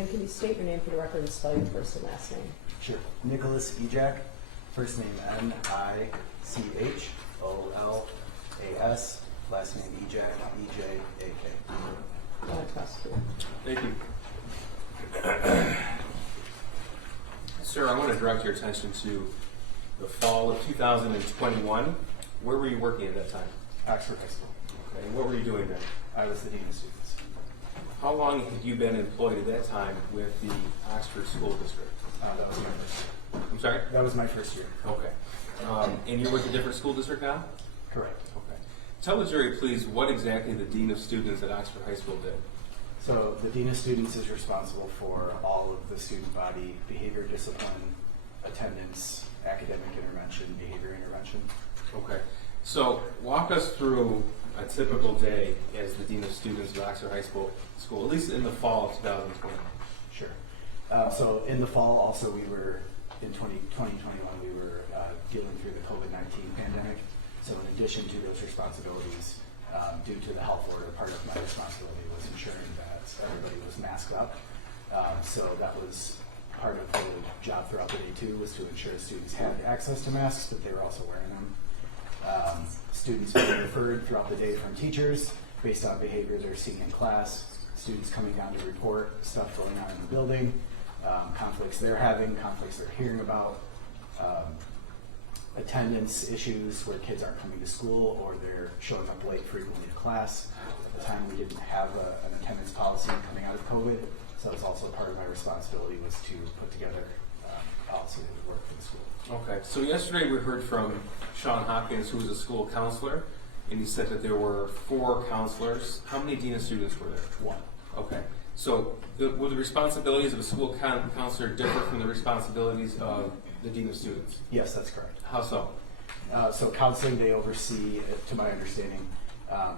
then can you state your name for the record and spell your first and last name? Sure. Nicholas Ejak, first name Nicholas, last name Ejak, E-J-A-K. I trust you. Thank you. Sir, I want to direct your attention to the fall of 2021. Where were you working at that time? Oxford High School. Okay, and what were you doing there? I was the dean of students. How long had you been employed at that time with the Oxford School District? That was my first year. I'm sorry? That was my first year. Okay. And you're with a different school district now? Correct. Okay. Tell the jury, please, what exactly the Dean of Students at Oxford High School did. So the dean of students is responsible for all of the student body behavior, discipline, attendance, academic intervention, behavior intervention. Okay. So walk us through a typical day as the Dean of Students at Oxford High School, at least in the fall of 2020. Sure. So in the fall, also, we were, in 2021, we were dealing through the COVID-19 pandemic. So in addition to those responsibilities, due to the health order, part of my responsibility was ensuring that everybody was masked up. So that was part of the job throughout the day too, was to ensure students had access to masks, but they were also wearing them. Students being referred throughout the day from teachers based on behavior they're seeing in class, students coming down to report stuff going on in the building, conflicts they're having, conflicts they're hearing about, attendance issues where kids aren't coming to school or they're showing up late frequently to class. At the time we didn't have an attendance policy coming out of COVID, so it's also part of my responsibility was to put together a policy that would work for the school. Okay, so yesterday we heard from Sean Hopkins, who was a school counselor, and he said that there were 4 counselors. How many Dean of Students were there? 1. Okay, so will the responsibilities of a school counselor differ from the responsibilities of the Dean of Students? Yes, that's correct. How so? So counseling, they oversee, to my understanding,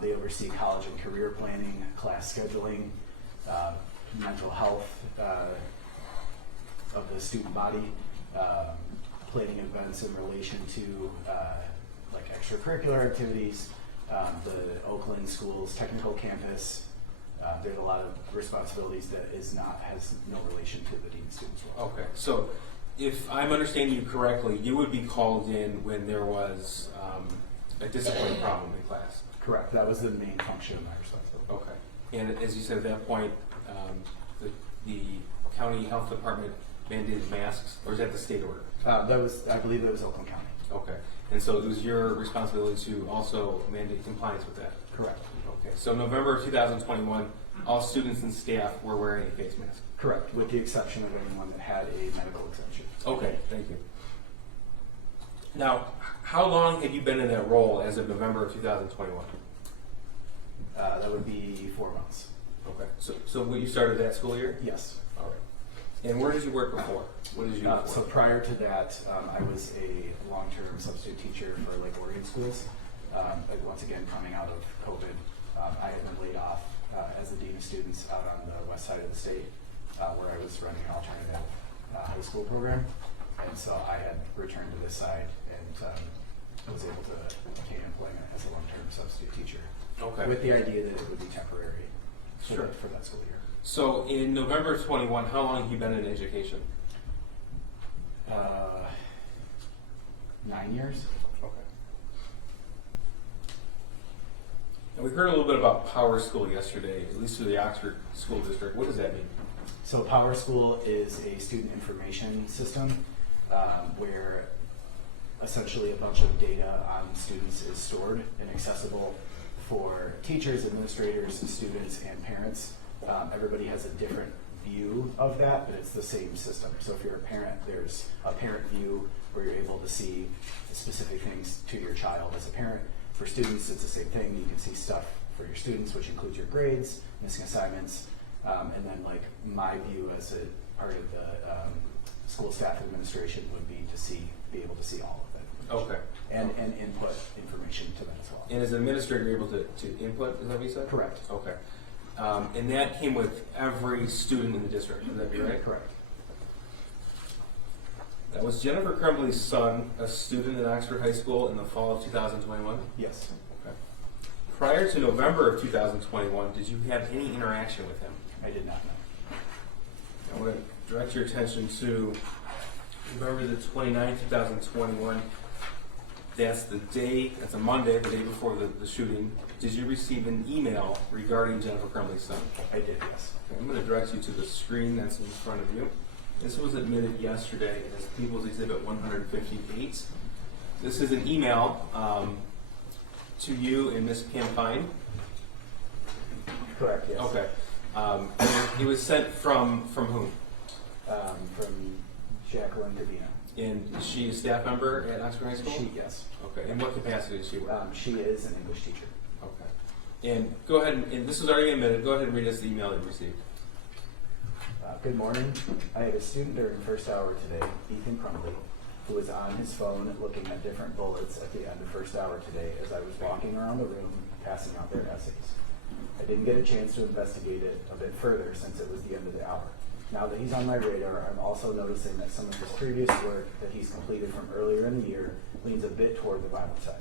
they oversee college and career planning, class scheduling, mental health of the student body, planning events in relation to like extracurricular activities, the Oakland Schools Technical Campus. There's a lot of responsibilities that has no relation to the Dean of Students role. Okay, so if I'm understanding you correctly, you would be called in when there was a discipline problem in class. Correct. That was the main function of my responsibility. Okay, and as you said at that point, the county health department mandated masks, or is that the state order? That was, I believe, that was Oakland County. Okay, and so it was your responsibility to also mandate compliance with that? Correct. Okay, so November of 2021, all students and staff were wearing a face mask? Correct, with the exception of anyone that had a medical exemption. Okay, thank you. Now, how long have you been in that role as of November of 2021? That would be 4 months. Okay, so when you started that school year? Yes. All right. And where did you work before? What did you do before? So prior to that, I was a long-term substitute teacher for Lake Orion schools. But once again, coming out of COVID, I had been laid off as the dean of students out on the west side of the state, where I was running an alternative high school program. And so I had returned to this side and was able to obtain employment as a long-term substitute teacher. Okay. With the idea that it would be temporary for, Sure. for that school year. So in November of 21, how long have you been in education? 9 years. Okay. And we heard a little bit about Power School yesterday, at least through the Oxford School District. What does that mean? So Power School is a student information system where essentially a bunch of data on students is stored and accessible for teachers, administrators, students, and parents. Everybody has a different view of that, but it's the same system. So if you're a parent, there's a parent view where you're able to see specific things to your child as a parent. For students, it's the same thing. You can see stuff for your students, which includes your grades, missing assignments, and then like my view as a part of the school staff administration would be to be able to see all of it. Okay. And input information to them as well. And as an administrator, you're able to input, is that what you said? Correct. Okay. And that came with every student in the district, would that be right? Correct. That was Jennifer Crumbley's son, a student at Oxford High School in the fall of 2021? Yes. Okay. Prior to November of 2021, did you have any interaction with him? I did not know. direct your attention to November the 29th, 2021. That's the day, that's a Monday, the day before the shooting. Did you receive an email regarding Jennifer Crumbley's son? I did, yes. Okay, I'm going to direct you to the screen that's in front of you. This was admitted yesterday as People's Exhibit 158. This is an email to you and Ms. Pam Fine. Correct, yes. Okay. It was sent from whom? From Jacqueline Davina. And is she a staff member at Oxford High School? Yes. Okay. In what capacity does she work? She is an English teacher. Okay. And go ahead and this was already admitted. Go ahead and read us the email that you received. Good morning. I had a student during first hour today, Ethan Crumbley, who was on his phone looking at different bullets at the end of first hour today as I was walking around the room passing out their essays. I didn't get a chance to investigate it a bit further since it was the end of the hour. Now that he's on my radar, I'm also noticing that some of his previous work that he's completed from earlier in the year leans a bit toward the violent side.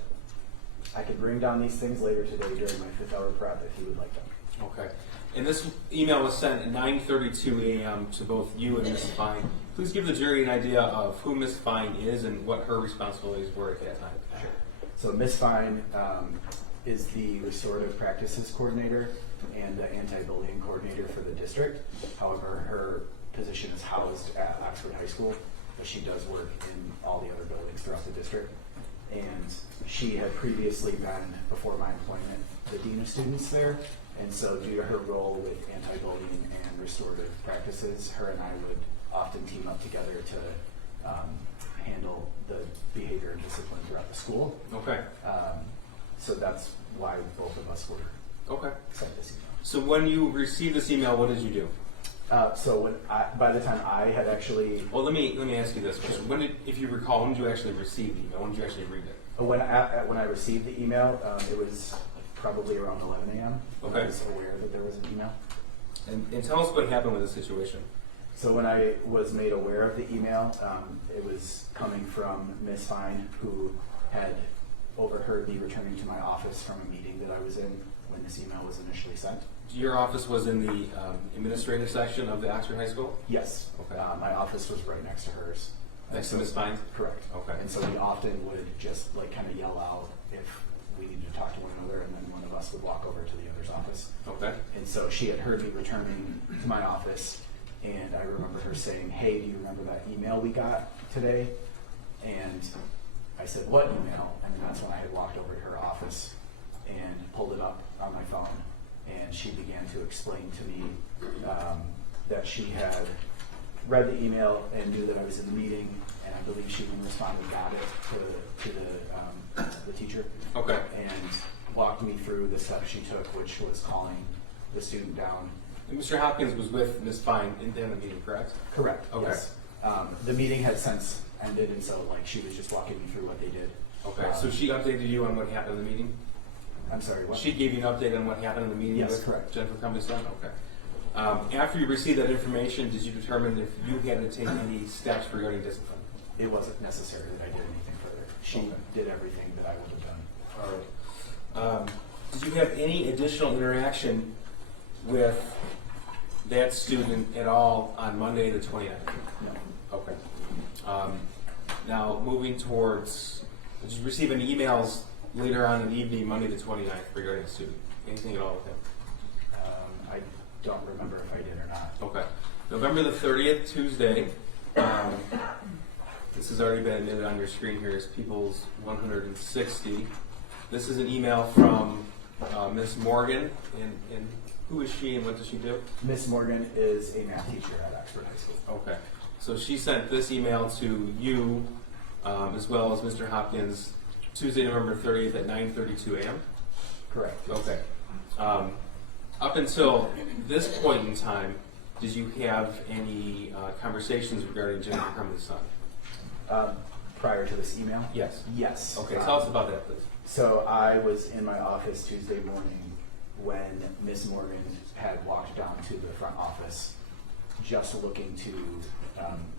I could bring down these things later today during my 5th hour prep if he would like them. Okay. And this email was sent at 9:32 a.m. to both you and Ms. Fine. Please give the jury an idea of who Ms. Fine is and what her responsibilities were at that time. Sure. So Ms. Fine is the restorative practices coordinator and the anti-bullying coordinator for the district. However, her position is housed at Oxford High School, but she does work in all the other buildings throughout the district. And she had previously been, before my employment, the dean of students there. And so due to her role with anti-bullying and restorative practices, her and I would often team up together to handle the behavior and discipline throughout the school. Okay. So that's why both of us were Okay. sent this email. So when you received this email, what did you do? So by the time I had actually, Well, let me ask you this question. When did, if you recall, when did you actually receive the email? When did you actually read it? when I received the email, it was probably around 11 a.m. when Okay. I was aware that there was an email. And tell us what happened with the situation. So when I was made aware of the email, it was coming from Ms. Fine, who had overheard me returning to my office from a meeting that I was in when this email was initially sent. Your office was in the administrative section of the Oxford High School? Yes. Okay. My office was right next to hers. Next to Ms. Fine's? Correct. Okay. And so we often would just like kind of yell out if we needed to talk to one another, and then one of us would walk over to the other's office. Okay. And so she had heard me returning to my office, and I remember her saying, "Hey, do you remember that email we got today?" And I said, "What email?" And that's when I had walked over to her office and pulled it up on my phone, and she began to explain to me that she had read the email and knew that I was in the meeting, and I believe she even responded, got it to the teacher. Okay. And walked me through the steps she took, which was calling the student down. And Mr. Hopkins was with Ms. Fine in the meeting, correct? Correct. Okay. Yes. The meeting had since ended, and so like she was just walking me through what they did. Okay. So she updated you on what happened in the meeting? I'm sorry. What? She gave you an update on what happened in the meeting Yes, with correct. Jennifer Crumbley's son? Okay. After you received that information, did you determine if you had to take any steps regarding discipline? It wasn't necessary that I did anything further. She Okay. did everything that I would have done. All right. Did you have any additional interaction with that student at all on Monday the 29th? No. Okay. Now, moving towards, did you receive any emails later on in the evening, Monday the 29th, regarding the student? Anything at all with him? I don't remember if I did or not. Okay. November the 30th, Tuesday. This has already been admitted on your screen here as People's 160. This is an email from Miss Morgan. And who is she and what does she do? Miss Morgan is a math teacher at Oxford High School. Okay. So she sent this email to you as well as Mr. Hopkins Tuesday, November 30th at 9:32 a.m. Correct. Yes. Okay. Up until this point in time, did you have any conversations regarding Jennifer Crumbley's son? Prior to this email? Yes. Yes. Okay, tell us about that, please. So I was in my office Tuesday morning when Miss Morgan had walked down to the front office just looking to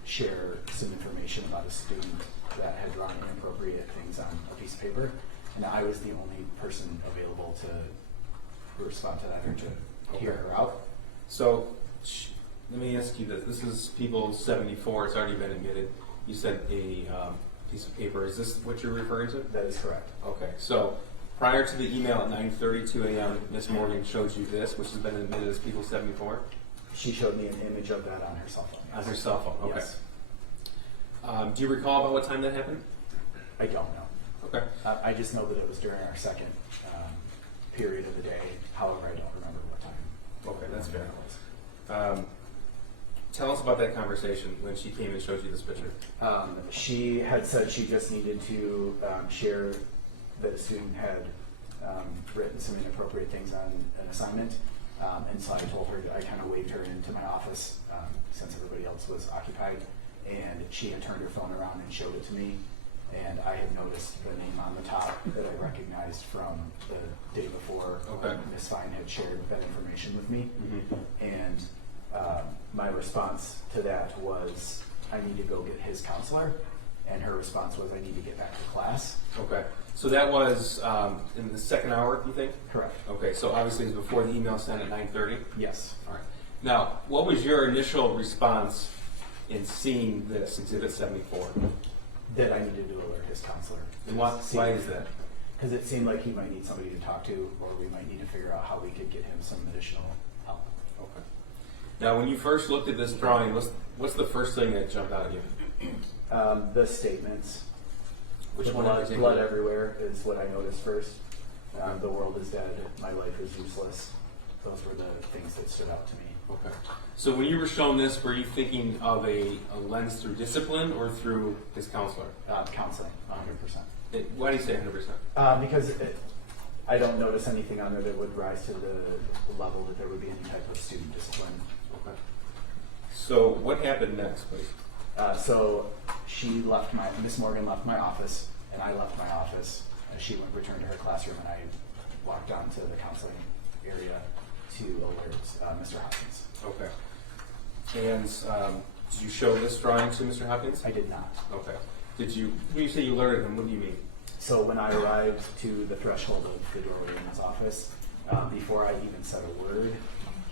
share some information about a student that had drawn inappropriate things on a piece of paper. And I was the only person available to respond to that or to hear her out. So Let me ask you this. This is people 74. It's already been admitted. You said a piece of paper. Is this what you're referring to? That is correct. Okay. So prior to the email at 9:32 a.m., Ms. Morgan showed you this, which has been admitted as people 74? She showed me an image of that on her cell phone. On her cell phone. Okay. Yes. Do you recall about what time that happened? I don't know. Okay. I just know that it was during our second period of the day. However, I don't remember what time. Okay, that's fair. it was. Tell us about that conversation when she came and showed you this picture. She had said she just needed to share that a student had written some inappropriate things on an assignment. And so I told her, I kind of waved her into my office since everybody else was occupied. And she had turned her phone around and showed it to me. And I had noticed the name on the top that I recognized from the day before. Okay. Ms. Fine had shared that information with me. Mm-hmm. And my response to that was, I need to go get his counselor. And her response was, I need to get back to class. Okay. So that was in the second hour, you think? Correct. Okay, so obviously it was before the email sent at 9:30? Yes. All right. Now, what was your initial response in seeing this, Exhibit 74? That I needed to alert his counselor. And why is that? Because it seemed like he might need somebody to talk to, or we might need to figure out how we could get him some additional help. Okay. Now, when you first looked at this drawing, what's the first thing that jumped out at you? The statements. Which The one? blood everywhere is what I noticed first. The world is dead. My life is useless. Those were the things that stood out to me. Okay. So when you were shown this, were you thinking of a lens through discipline or through his counselor? Counseling, 100%. Why do you say 100%? Because I don't notice anything on there that would rise to the level that there would be any type of student discipline. Okay. So what happened next, please? So Miss Morgan left my office, and I left my office. She returned to her classroom, and I walked on to the counseling area to alert Mr. Hopkins. Okay. And did you show this drawing to Mr. Hopkins? I did not. Okay. When you say you alerted him, what do you mean? So when I arrived to the threshold of the doorway in his office, before I even said a word,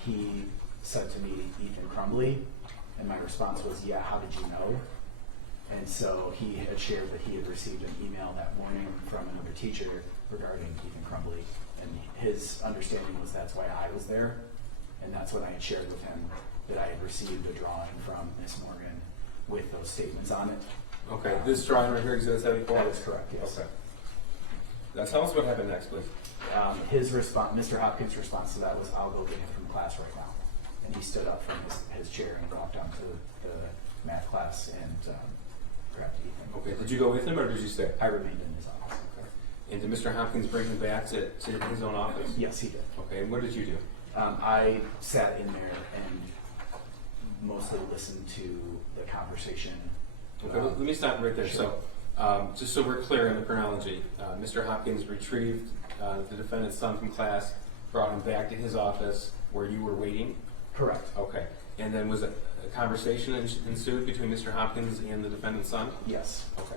he said to me, "Ethan Crumbley," and my response was, "Yeah, how did you know?" And so he had shared that he had received an email that morning from another teacher regarding Ethan Crumbley, and his understanding was that's why I was there, and that's when I had shared with him that I had received a drawing from Miss Morgan with those statements on it. Okay, this drawing right here, Exhibit 74? That is correct, yes. Okay. Now tell us what happened next, please. His response, Mr. Hopkins' response to that was, "I'll go get him from class right now." And he stood up from his chair and walked onto the math class and grabbed Ethan. Okay, did you go with him or did you stay? I remained in his office. Okay. And did Mr. Hopkins bring him back to his own office? Yes, he did. Okay, and what did you do? I sat in there and mostly listened to the conversation. Okay, let me stop right there. Sure. So, just so we're clear in the chronology, Mr. Hopkins retrieved the defendant's son from class, brought him back to his office where you were waiting? Correct. Okay. And then was a conversation ensued between Mr. Hopkins and the defendant's son? Yes. Okay.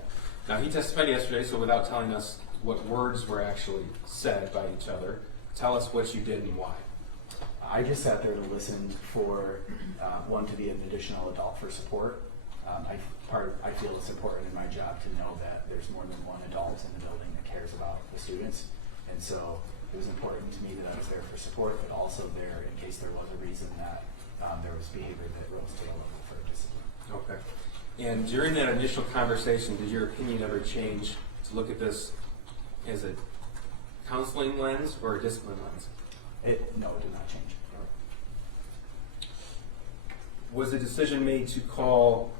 Now, he testified yesterday, so without telling us what words were actually said by each other, tell us what you did and why. I just sat there to listen for one, to be an additional adult for support. I feel it's important in my job to know that there's more than one adult in the building that cares about the students. And so it was important to me that I was there for support, but also there in case there was a reason that there was behavior that rose to the level for discipline. Okay. And during that initial conversation, did your opinion ever change to look at this as a counseling lens or a discipline lens? No, it did not change. Was a decision made to call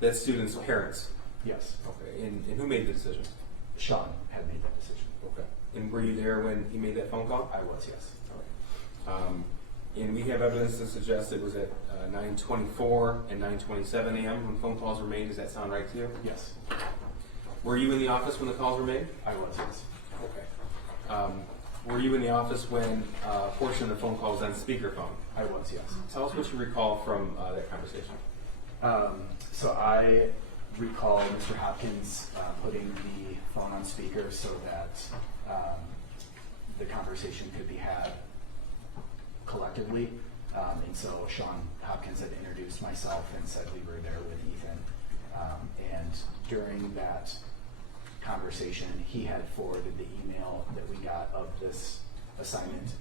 that student's parents? Yes. Okay. And who made the decision? Sean had made that decision. Okay. And were you there when he made that phone call? I was, yes. Okay. And we have evidence to suggest it was at 9:24 and 9:27 a.m. when phone calls were made. Does that sound right to you? Yes. Were you in the office when the calls were made? I was, yes. Okay. Were you in the office when a portion of the phone call was on speakerphone? I was, yes. Tell us what you recall from that conversation. So I recall Mr. Hopkins putting the phone on speaker so that the conversation could be had collectively. And so Sean Hopkins had introduced myself and said we were there with Ethan. And during that conversation, he had forwarded the email that we got of this assignment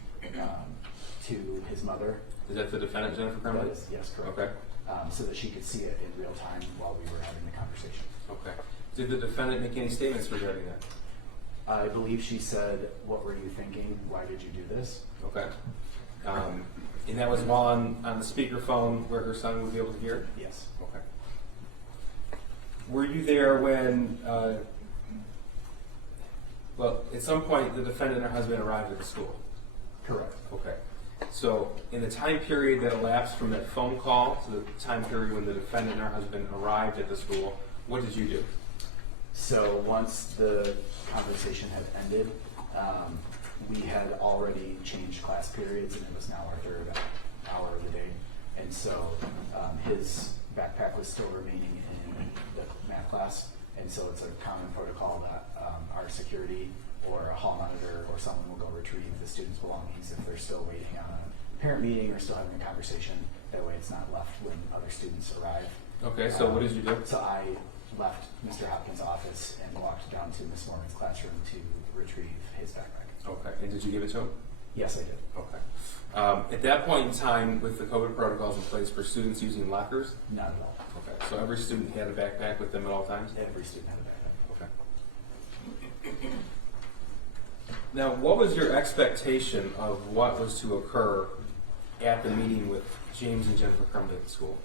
to his mother. Is that the defendant, Jennifer That Crumbley? is, yes, correct. Okay. So that she could see it in real time while we were having the conversation. Okay. Did the defendant make any statements regarding that? I believe she said, "What were you thinking? Why did you do this?" Okay. And that was while on the speakerphone where her son would be able to hear it? Yes. Okay. Were you there when, well, at some point the defendant and her husband arrived at the school? Correct. Okay. So in the time period that elapsed from that phone call to the time period when the defendant and her husband arrived at the school, what did you do? So once the conversation had ended, we had already changed class periods, and it was now our third hour of the day. And so his backpack was still remaining in the math class, and so it's a common protocol that our security or a hall monitor or someone will go retrieve the students' belongings if they're still waiting on a parent meeting or still having a conversation. That way it's not left when other students arrive. Okay, so what did you do? So I left Mr. Hopkins' office and walked down to Miss Morgan's classroom to retrieve his backpack. Okay, and did you give it to him? Yes, I did. Okay. At that point in time, with the COVID protocols in place for students using lockers? Not at all. Okay, so every student had a backpack with them at all times? Every student had a backpack. Okay. Now, what was your expectation of what was to occur at the meeting with James and Jennifer Crumbley at the school?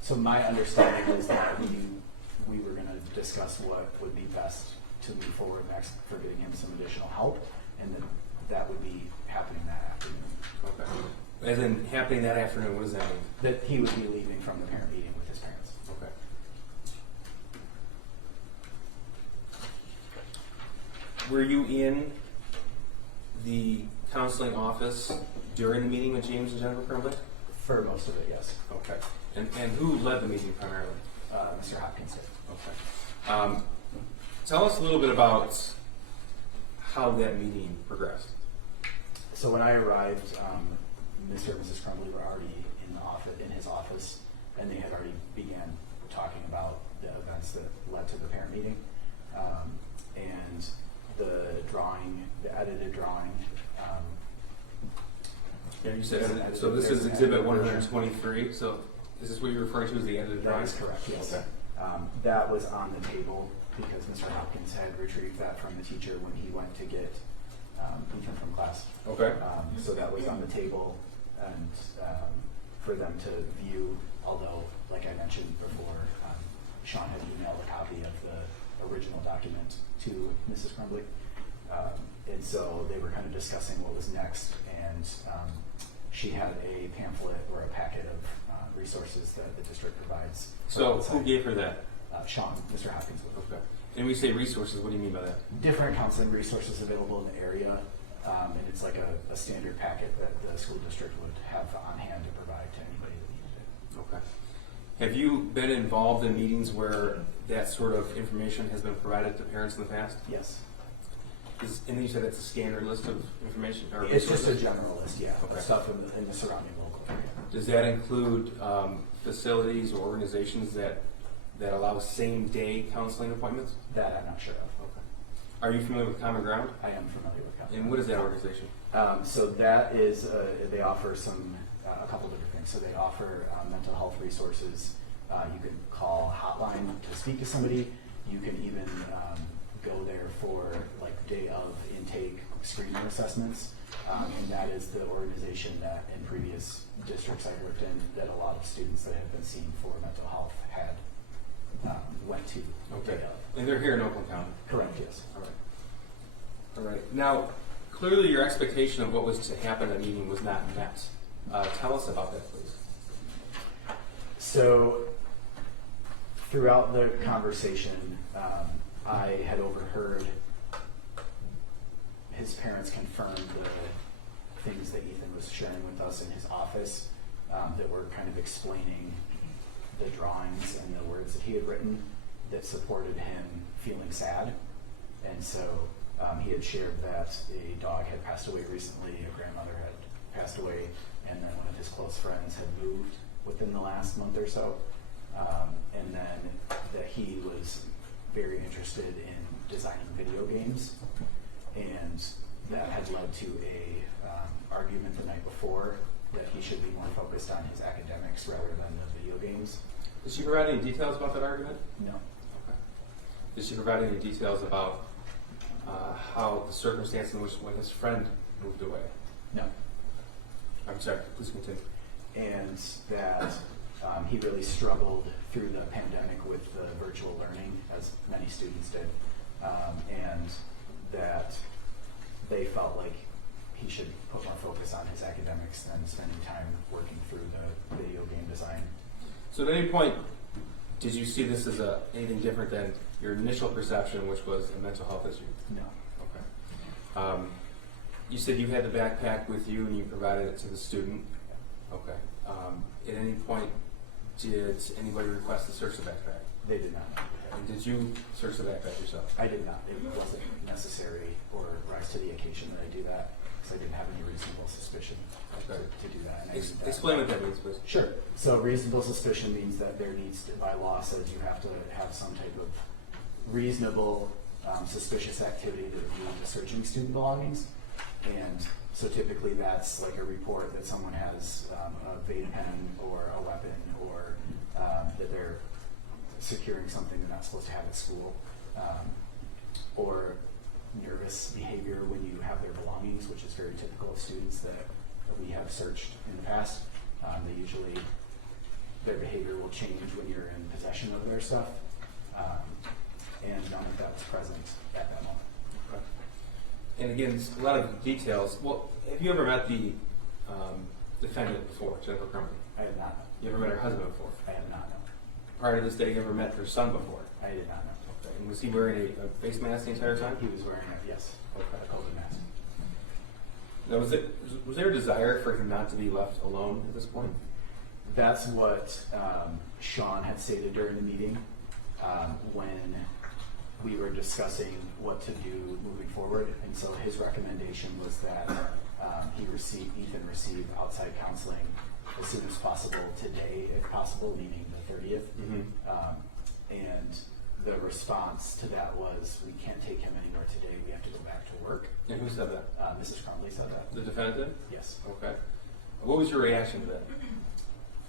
So my understanding is that we were going to discuss what would be best to move forward next for getting him some additional help, and that would be happening that afternoon. Okay. As in happening that afternoon, what does that mean? That he would be leaving from the parent meeting with his parents. Okay. Were you in the counseling office during the meeting with James and Jennifer Crumbley? For most of it, yes. Okay. And who led the meeting primarily? Mr. Hopkins did. Okay. Tell us a little bit about how that meeting progressed. So when I arrived, Mr. and Mrs. Crumbley were already in his office, and they had already began talking about the events that led to the parent meeting, and the edited drawing. Yeah, you said so. This is Exhibit 123. So is this what you're referring to as the edited drawing? That is correct. Yes. Okay. That was on the table because Mr. Hopkins had retrieved that from the teacher when he went to get Ethan from class. Okay. So that was on the table, and for them to view. Although, like I mentioned before, Sean had emailed a copy of the original document to Mrs. Crumbley, and so they were kind of discussing what was next. And she had a pamphlet or a packet of resources that the district provides. So who gave her that? Sean, Mr. Hopkins. Okay. And we say resources, what do you mean by that? Different counseling resources available in the area, and it's like a standard packet that the school district would have on hand to provide to anybody that needed it. Okay. Have you been involved in meetings where that sort of information has been provided to parents in the past? Yes. And you said it's a standard list of information? Or It's just a resources? general list, yeah, Okay. of stuff in the surrounding local area. Does that include facilities or organizations that allow same-day counseling appointments? That I'm not sure of. Okay. Are you familiar with Common Ground? I am familiar with counseling. And what is that organization? So that is, they offer a couple different things. So they offer mental health resources. You can call a hotline to speak to somebody. You can even go there for like day of intake screening assessments. And that is the organization that in previous districts I've worked in that a lot of students that have been seen for mental health had went to Okay. day of. And they're here in Oakland County? Correct, yes. All right. All right. Now, clearly your expectation of what was to happen at the meeting was not met. Tell us about that, please. So, throughout the conversation, I had overheard his parents confirm the things that Ethan was sharing with us in his office that were kind of explaining the drawings and the words that he had written that supported him feeling sad. And so he had shared that a dog had passed away recently, a grandmother had passed away, and then one of his close friends had moved within the last month or so, and then that he was very interested in designing video games, and that had led to a argument the night before that he should be more focused on his academics rather than the video games. Did she provide any details about that argument? No. Okay. Did she provide any details about how the circumstance in which when his friend moved away? No. I'm sorry, please continue. And that he really struggled through the pandemic with the virtual learning, as many students did, and that they felt like he should put more focus on his academics than spending time working through the video game design. So at any point, did you see this as anything different than your initial perception, which was a mental health issue? No. Okay. You said you had the backpack with you and you provided it to the student. Okay. At any point, did anybody request to search the backpack? They did not. And did you search the backpack yourself? I did not. It wasn't necessary or rise to the occasion that I do that, because I didn't have any reasonable suspicion Okay. to do that. And I did that. Explain what that means, please. Sure. So reasonable suspicion means that there needs to, by law says you have to have some type of reasonable suspicious activity that would lead to searching student belongings. And so typically that's like a report that someone has a vape pen or a weapon, or that they're securing something they're not supposed to have at school, or nervous behavior when you have their belongings, which is very typical of students that we have searched in the past. They usually, their behavior will change when you're in possession of their stuff, and none of that was present at that moment. Okay. And again, it's a lot of details. Well, have you ever met the defendant before, Jennifer Crumbley? I have not. You ever met her husband before? I have not known. Prior to this day, you ever met her son before? I did not know. Okay. And was he wearing a face mask the entire time? He was wearing a, yes, Okay. a COVID mask. Now, was there a desire for him not to be left alone at this point? That's what Sean had stated during the meeting when we were discussing what to do moving forward. And so his recommendation was that Ethan receive outside counseling as soon as possible today, if possible, meaning the 30th. Mm-hmm. And the response to that was, we can't take him anywhere today, we have to go back to work. And who said that? Mrs. Crumbley said that. The defendant did? Yes. Okay. What was your reaction to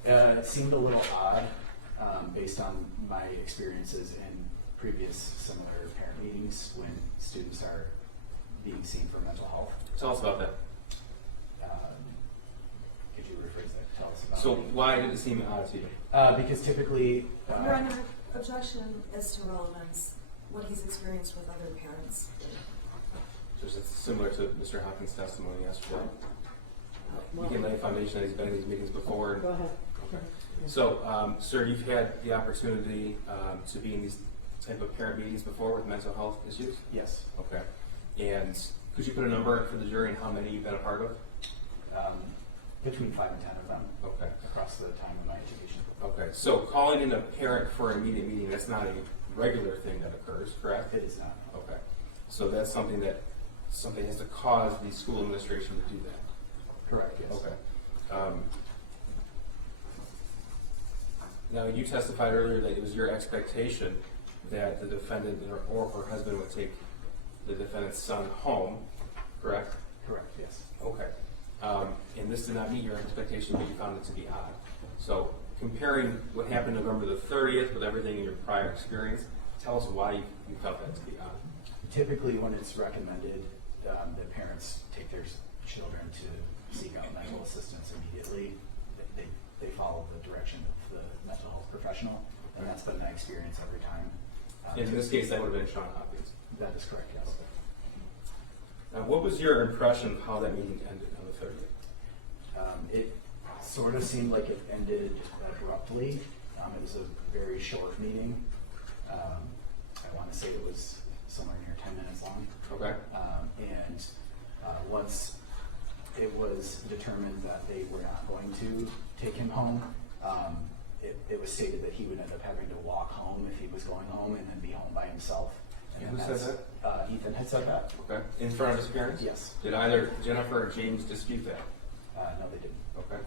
that? It seemed a little odd based on my experiences in previous similar parent meetings when students are being seen for mental health. Tell us about that. Could you rephrase that? Tell us about So it. why did it seem odd to you? Because typically... Your Honor, objection as to relevance, what he's experienced with other parents. Just it's similar to Mr. Hopkins' testimony yesterday. Well, You can lay a foundation that he's been in these meetings before. Go ahead. Okay. So, sir, you've had the opportunity to be in these type of parent meetings before with mental health issues? Yes. Okay. And could you put a number for the jury and how many you've been a part of? Between 5 and 10 of them Okay. across the time of my education. Okay. So calling in a parent for an immediate meeting, that's not a regular thing that occurs, correct? It is not. Okay. So that's something that something has to cause the school administration to do that. Correct, yes. Okay. Now, you testified earlier that it was your expectation that the defendant or her husband would take the defendant's son home, correct? Correct, yes. Okay. And this did not meet your expectation, but you found it to be odd. So, comparing what happened November the 30th with everything in your prior experience, tell us why you felt that to be odd. Typically, when it's recommended that parents take their children to seek out mental assistance immediately, they follow the direction of the mental health professional, and that's been my experience every time. In this case, that would have been Sean Hopkins. That is correct, yes. Now, what was your impression of how that meeting ended on the 30th? It sort of seemed like it ended abruptly. It was a very short meeting. I want to say it was somewhere near 10 minutes long. Okay. And once it was determined that they were not going to take him home, it was stated that he would end up having to walk home if he was going home and then be home by himself. And who said that? Ethan had said that. Okay. In front of his parents? Yes. Did either Jennifer or James dispute that? No, they didn't. Okay.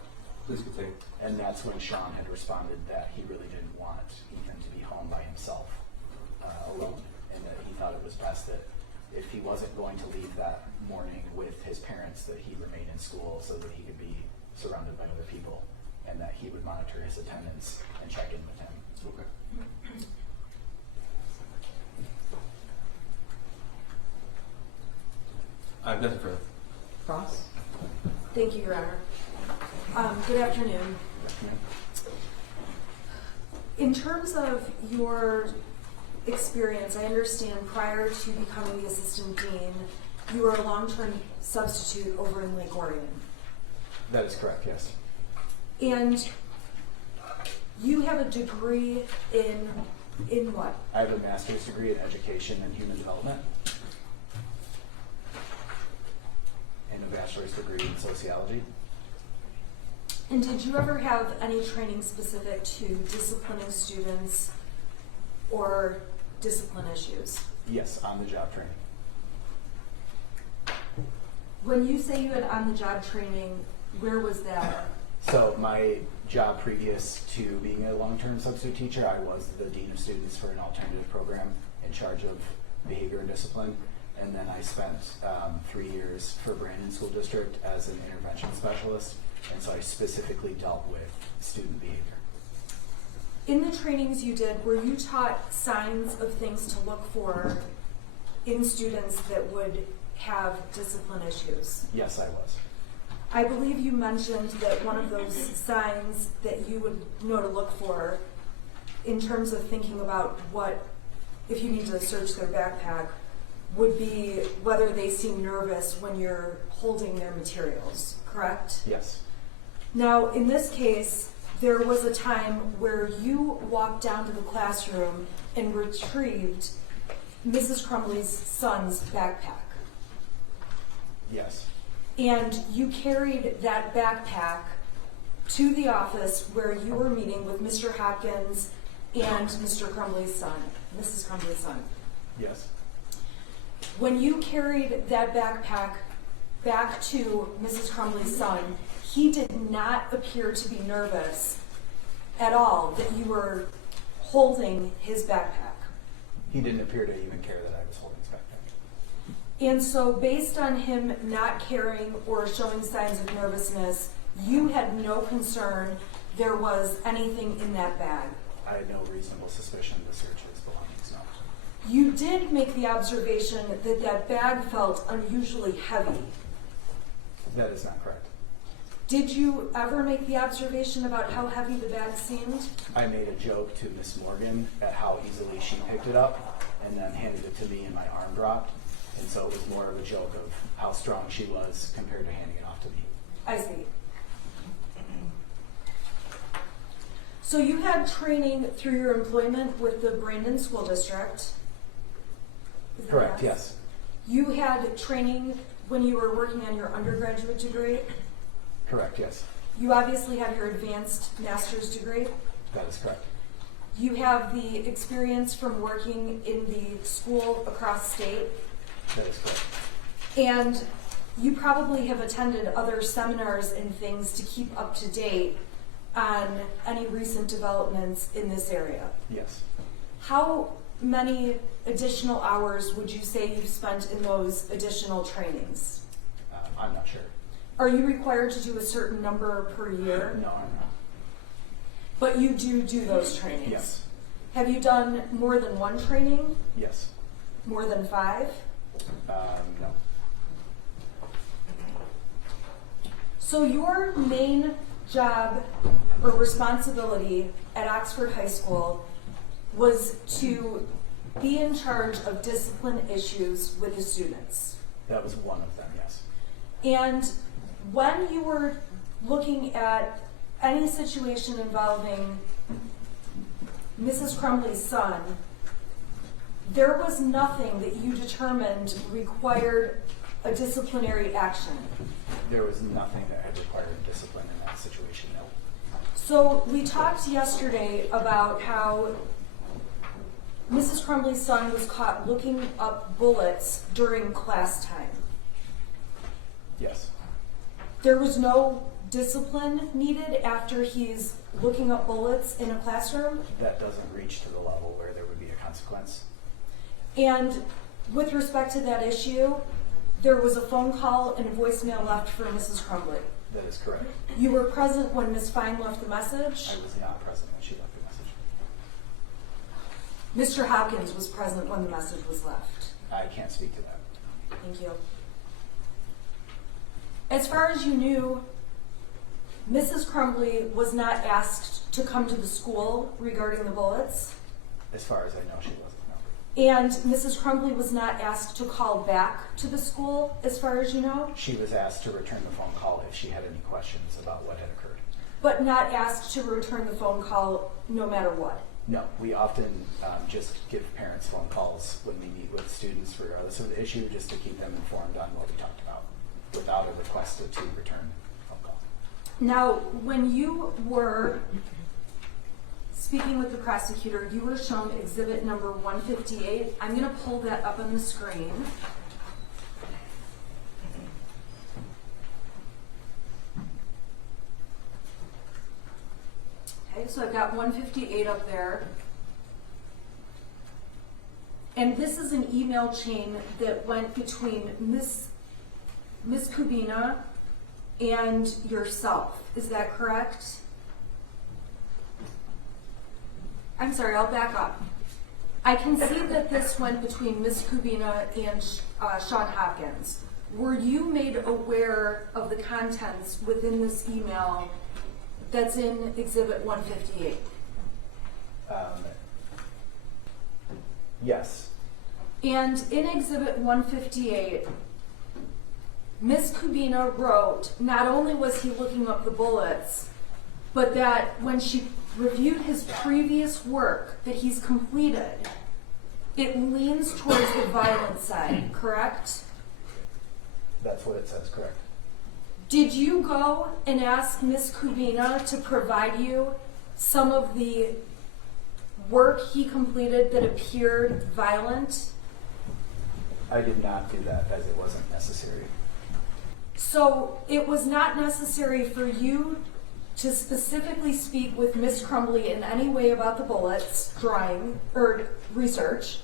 Please continue. And that's when Sean had responded that he really didn't want Ethan to be home by himself, alone, and that he thought it was best that if he wasn't going to leave that morning with his parents, that he remain in school so that he could be surrounded by other people, and that he would monitor his attendance and check in with him. Okay. I have nothing further. Cross? Thank you, Your Honor. Good afternoon. In terms of your experience, I understand prior to becoming the assistant dean, you were a long-term substitute over in Lake Orion. That is correct, yes. And you have a degree in what? I have a master's degree in education and human development, and a bachelor's degree in sociology. And did you ever have any training specific to disciplining students or discipline issues? Yes, on-the-job training. When you say you had on-the-job training, where was that? So my job previous to being a long-term substitute teacher, I was the dean of students for an alternative program in charge of behavior and discipline. And then I spent 3 years for Brandon School District as an intervention specialist. And so I specifically dealt with student behavior. In the trainings you did, were you taught signs of things to look for in students that would have discipline issues? Yes, I was. I believe you mentioned that one of those signs that you would know to look for in terms of thinking about what, if you need to search their backpack, would be whether they seem nervous when you're holding their materials, correct? Yes. Now, in this case, there was a time where you walked down to the classroom and retrieved Mrs. Crumbley's son's backpack. Yes. And you carried that backpack to the office where you were meeting with Mr. Hopkins and Mr. Crumbley's son, Mrs. Crumbley's son. Yes. When you carried that backpack back to Mrs. Crumbley's son, he did not appear to be nervous at all that you were holding his backpack. He didn't appear to even care that I was holding his backpack. And so based on him not caring or showing signs of nervousness, you had no concern there was anything in that bag. I had no reasonable suspicion to search his belongings, no. You did make the observation that that bag felt unusually heavy. That is not correct. Did you ever make the observation about how heavy the bag seemed? I made a joke to Miss Morgan at how easily she picked it up and then handed it to me and my arm dropped. And so it was more of a joke of how strong she was compared to handing it off to me. I see. So you had training through your employment with the Brandon School District. Is that Correct, yes. You had training when you were working on your undergraduate degree. Correct, yes. You obviously have your advanced master's degree. That is correct. You have the experience from working in the school across state. That is correct. And you probably have attended other seminars and things to keep up to date on any recent developments in this area. Yes. How many additional hours would you say you've spent in those additional trainings? I'm not sure. Are you required to do a certain number per year? No, I'm not. But you do those trainings? Yes. Have you done more than one training? Yes. More than 5? No. So your main job or responsibility at Oxford High School was to be in charge of discipline issues with the students. That was one of them, yes. And when you were looking at any situation involving Mrs. Crumbley's son, there was nothing that you determined required a disciplinary action. There was nothing that had required discipline in that situation, no. So we talked yesterday about how Mrs. Crumbley's son was caught looking up bullets during class time. Yes. There was no discipline needed after he's looking up bullets in a classroom? That doesn't reach to the level where there would be a consequence. And with respect to that issue, there was a phone call and a voicemail left for Mrs. Crumbley. That is correct. You were present when Ms. Fine left the message? I was not present when she left the message. Mr. Hopkins was present when the message was left. I can't speak to that. Thank you. As far as you knew, Mrs. Crumbley was not asked to come to the school regarding the bullets, As far as I know, she wasn't. No. and Mrs. Crumbley was not asked to call back to the school, as far as you know, She was asked to return the phone call if she had any questions about what had occurred. but not asked to return the phone call no matter what. No, we often just give parents phone calls when we meet with students regardless of the issue, just to keep them informed on what we talked about, without a request to return phone call. Now, when you were speaking with the prosecutor, you were shown exhibit number 158. I'm going to pull that up on the screen. Okay, so I've got 158 up there. And this is an email chain that went between Miss Kubina and yourself. Is that correct? I'm sorry, I'll back up. I can see that this went between Miss Kubina and Sean Hopkins. Were you made aware of the contents within this email that's in Exhibit 158? Yes. And in Exhibit 158, Miss Kubina wrote, not only was he looking up the bullets, but that when she reviewed his previous work that he's completed, it leans towards the violent side, correct? That's what it says, correct. Did you go and ask Miss Kubina to provide you some of the work he completed that appeared violent? I did not do that as it wasn't necessary. So it was not necessary for you to specifically speak with Miss Crumbley in any way about the bullets, drawing, or research.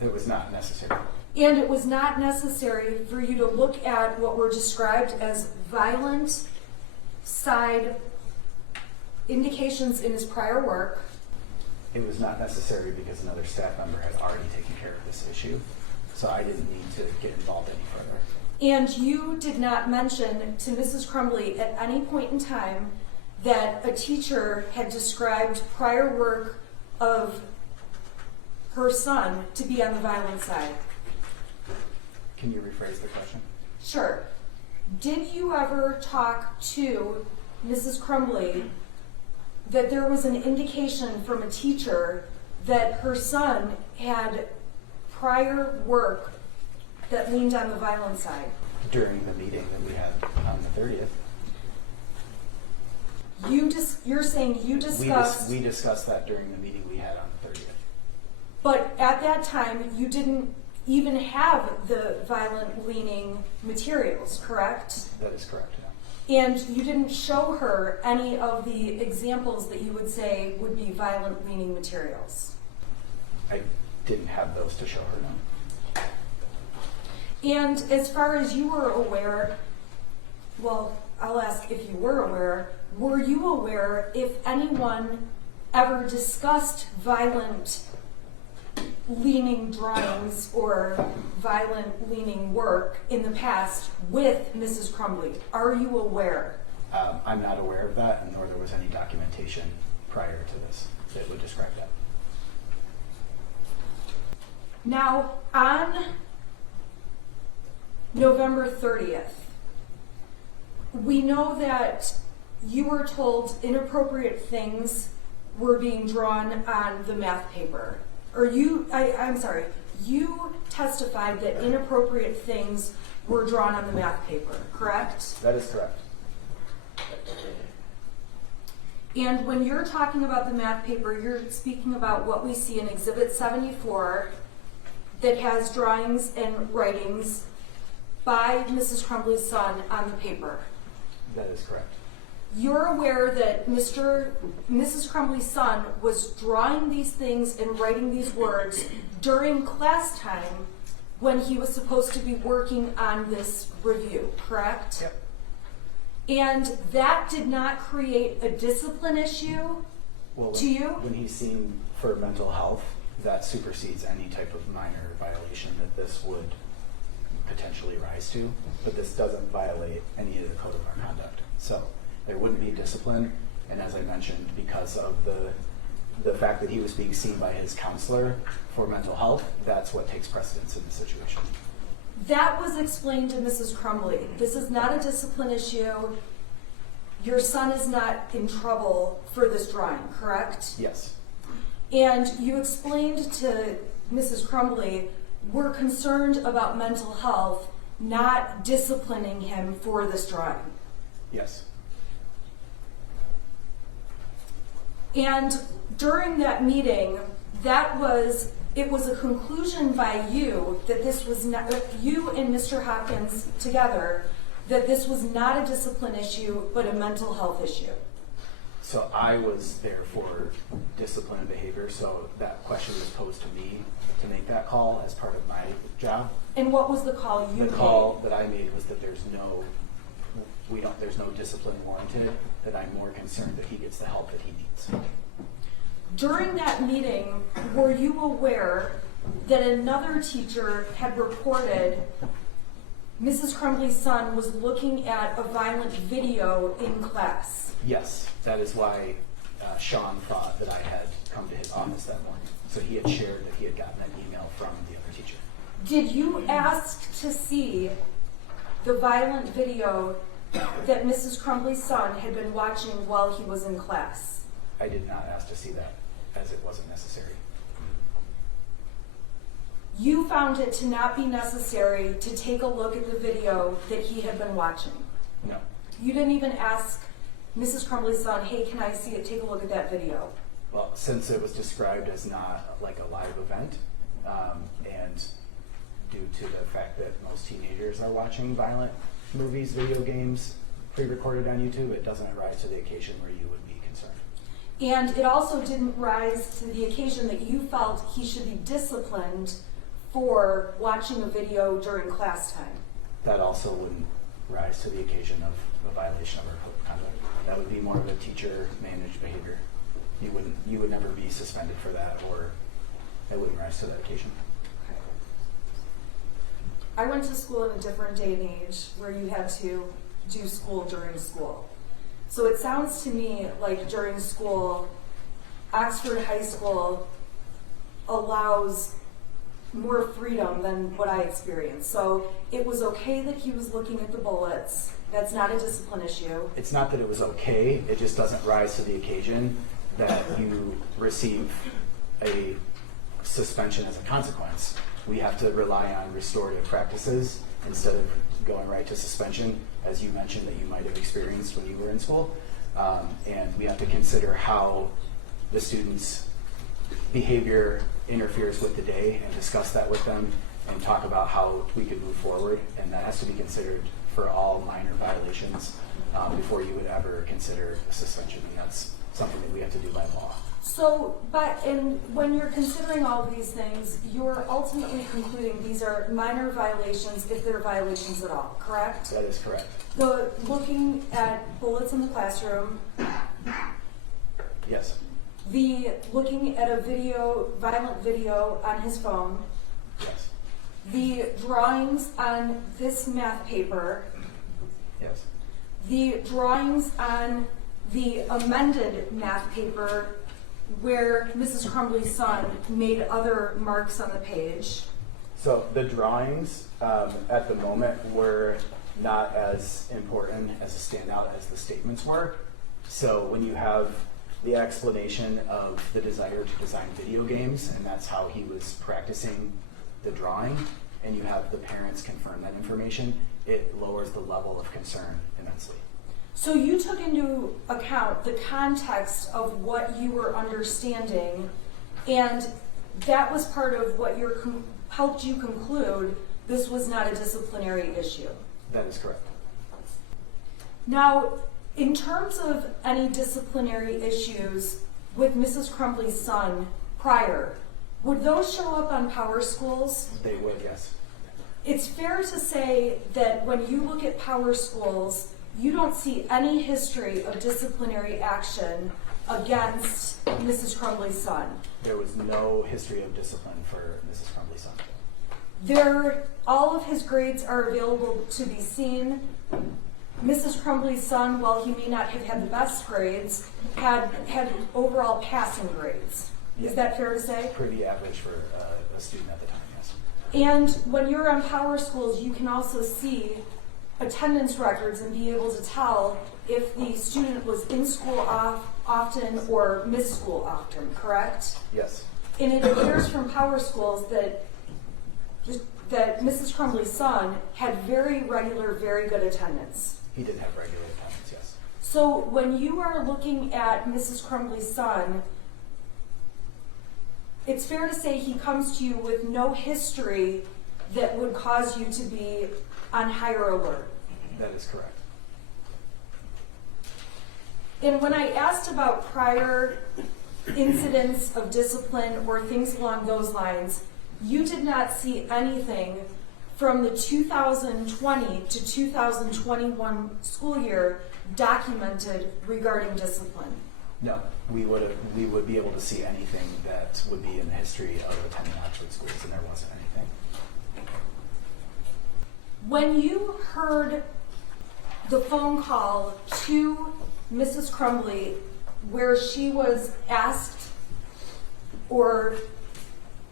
It was not necessary. And it was not necessary for you to look at what were described as violent side indications in his prior work. It was not necessary because another staff member had already taken care of this issue, so I didn't need to get involved any further. And you did not mention to Mrs. Crumbley at any point in time that a teacher had described prior work of her son to be on the violent side. Can you rephrase the question? Sure. Did you ever talk to Mrs. Crumbley that there was an indication from a teacher that her son had prior work that leaned on the violent side? During the meeting that we had on the 30th. You're saying you discussed... We discussed that during the meeting we had on the 30th. But at that time, you didn't even have the violent leaning materials, correct? That is correct, yeah. And you didn't show her any of the examples that you would say would be violent leaning materials? I didn't have those to show her, no. And as far as you were aware, well, I'll ask if you were you aware if anyone ever discussed violent leaning drawings or violent leaning work in the past with Mrs. Crumbley? Are you aware? I'm not aware of that, and nor there was any documentation prior to this that would describe that. Now, on November 30th, we know that you were told inappropriate things were being drawn on the math paper. Or you testified that inappropriate things were drawn on the math paper, correct? That is correct. And when you're talking about the math paper, you're speaking about what we see in Exhibit 74 that has drawings and writings by Mrs. Crumbley's son on the paper. That is correct. You're aware that Mrs. Crumbley's son was drawing these things and writing these words during class time when he was supposed to be working on this review, correct? Yep. And that did not create a discipline issue Well, to you? when he's seen for mental health, that supersedes any type of minor violation that this would potentially rise to, but this doesn't violate any of the code of our conduct. So there wouldn't be discipline, and as I mentioned, because of the fact that he was being seen by his counselor for mental health, that's what takes precedence in the situation. That was explained to Mrs. Crumbley. This is not a discipline issue. Your son is not in trouble for this drawing, correct? Yes. And you explained to Mrs. Crumbley, we're concerned about mental health, not disciplining him for this drawing. Yes. And during that meeting, it was a conclusion by you that this was not, you and Mr. Hopkins together, that this was not a discipline issue, but a mental health issue. So I was there for discipline and behavior, so that question was posed to me to make that call as part of my job. And what was the call you made? The call that I made was that there's no discipline warranted, that I'm more concerned that he gets the help that he needs. During that meeting, were you aware that another teacher had reported Mrs. Crumbley's son was looking at a violent video in class? Yes, that is why Sean thought that I had come to his office that morning. So he had shared that he had gotten an email from the other teacher. Did you ask to see the violent video that Mrs. Crumbley's son had been watching while he was in class? I did not ask to see that, as it wasn't necessary. You found it to not be necessary to take a look at the video that he had been watching? No. You didn't even ask Mrs. Crumbley's son, hey, can I see it? Take a look at that video. Well, since it was described as not like a live event, and due to the fact that most teenagers are watching violent movies, video games, pre-recorded on YouTube, it doesn't rise to the occasion where you would be concerned. And it also didn't rise to the occasion that you felt he should be disciplined for watching a video during class time. That also wouldn't rise to the occasion of a violation of our code of conduct. That would be more of a teacher-managed behavior. You would never be suspended for that, or it wouldn't rise to that occasion. Okay. I went to school in a different day and age where you had to do school during school. So it sounds to me like during school, Oxford High School allows more freedom than what I experienced. So it was okay that he was looking at the bullets. That's not a discipline issue. It's not that it was okay, it just doesn't rise to the occasion that you receive a suspension as a consequence. We have to rely on restorative practices instead of going right to suspension, as you mentioned that you might have experienced when you were in school. And we have to consider how the student's behavior interferes with the day and discuss that with them and talk about how we could move forward. And that has to be considered for all minor violations before you would ever consider a suspension. And that's something that we have to do by law. So, when you're considering all of these things, you're ultimately concluding these are minor violations, if they're violations at all, correct? That is correct. The looking at bullets in the classroom, Yes. the looking at a violent video on his phone, Yes. the drawings on this math paper, Yes. the drawings on the amended math paper where Mrs. Crumbley's son made other marks on the page. So the drawings at the moment were not as important as a standout as the statements were. So when you have the explanation of the desire to design video games, and that's how he was practicing the drawing, and you have the parents confirm that information, it lowers the level of concern immensely. So you took into account the context of what you were understanding, and that was part of what helped you conclude this was not a disciplinary issue. That is correct. Now, in terms of any disciplinary issues with Mrs. Crumbley's son prior, would those show up on Power Schools? They would, yes. It's fair to say that when you look at Power Schools, you don't see any history of disciplinary action against Mrs. Crumbley's son. There was no history of discipline for Mrs. Crumbley's son. All of his grades are available to be seen. Mrs. Crumbley's son, while he may not have had the best grades, had overall passing grades. Is that fair to say? Pretty average for a student at the time, yes. And when you're on Power Schools, you can also see attendance records and be able to tell if the student was in school often or missed school often, correct? Yes. And it appears from Power Schools that Mrs. Crumbley's son had very regular, very good attendance. He did have regular attendance, yes. So when you are looking at Mrs. Crumbley's son, it's fair to say he comes to you with no history that would cause you to be on higher alert. That is correct. And when I asked about prior incidents of discipline or things along those lines, you did not see anything from the 2020 to 2021 school year documented regarding discipline. No, we would be able to see anything that would be in the history of attending Oxford schools, and there wasn't anything. When you heard the phone call to Mrs. Crumbley where she was asked, or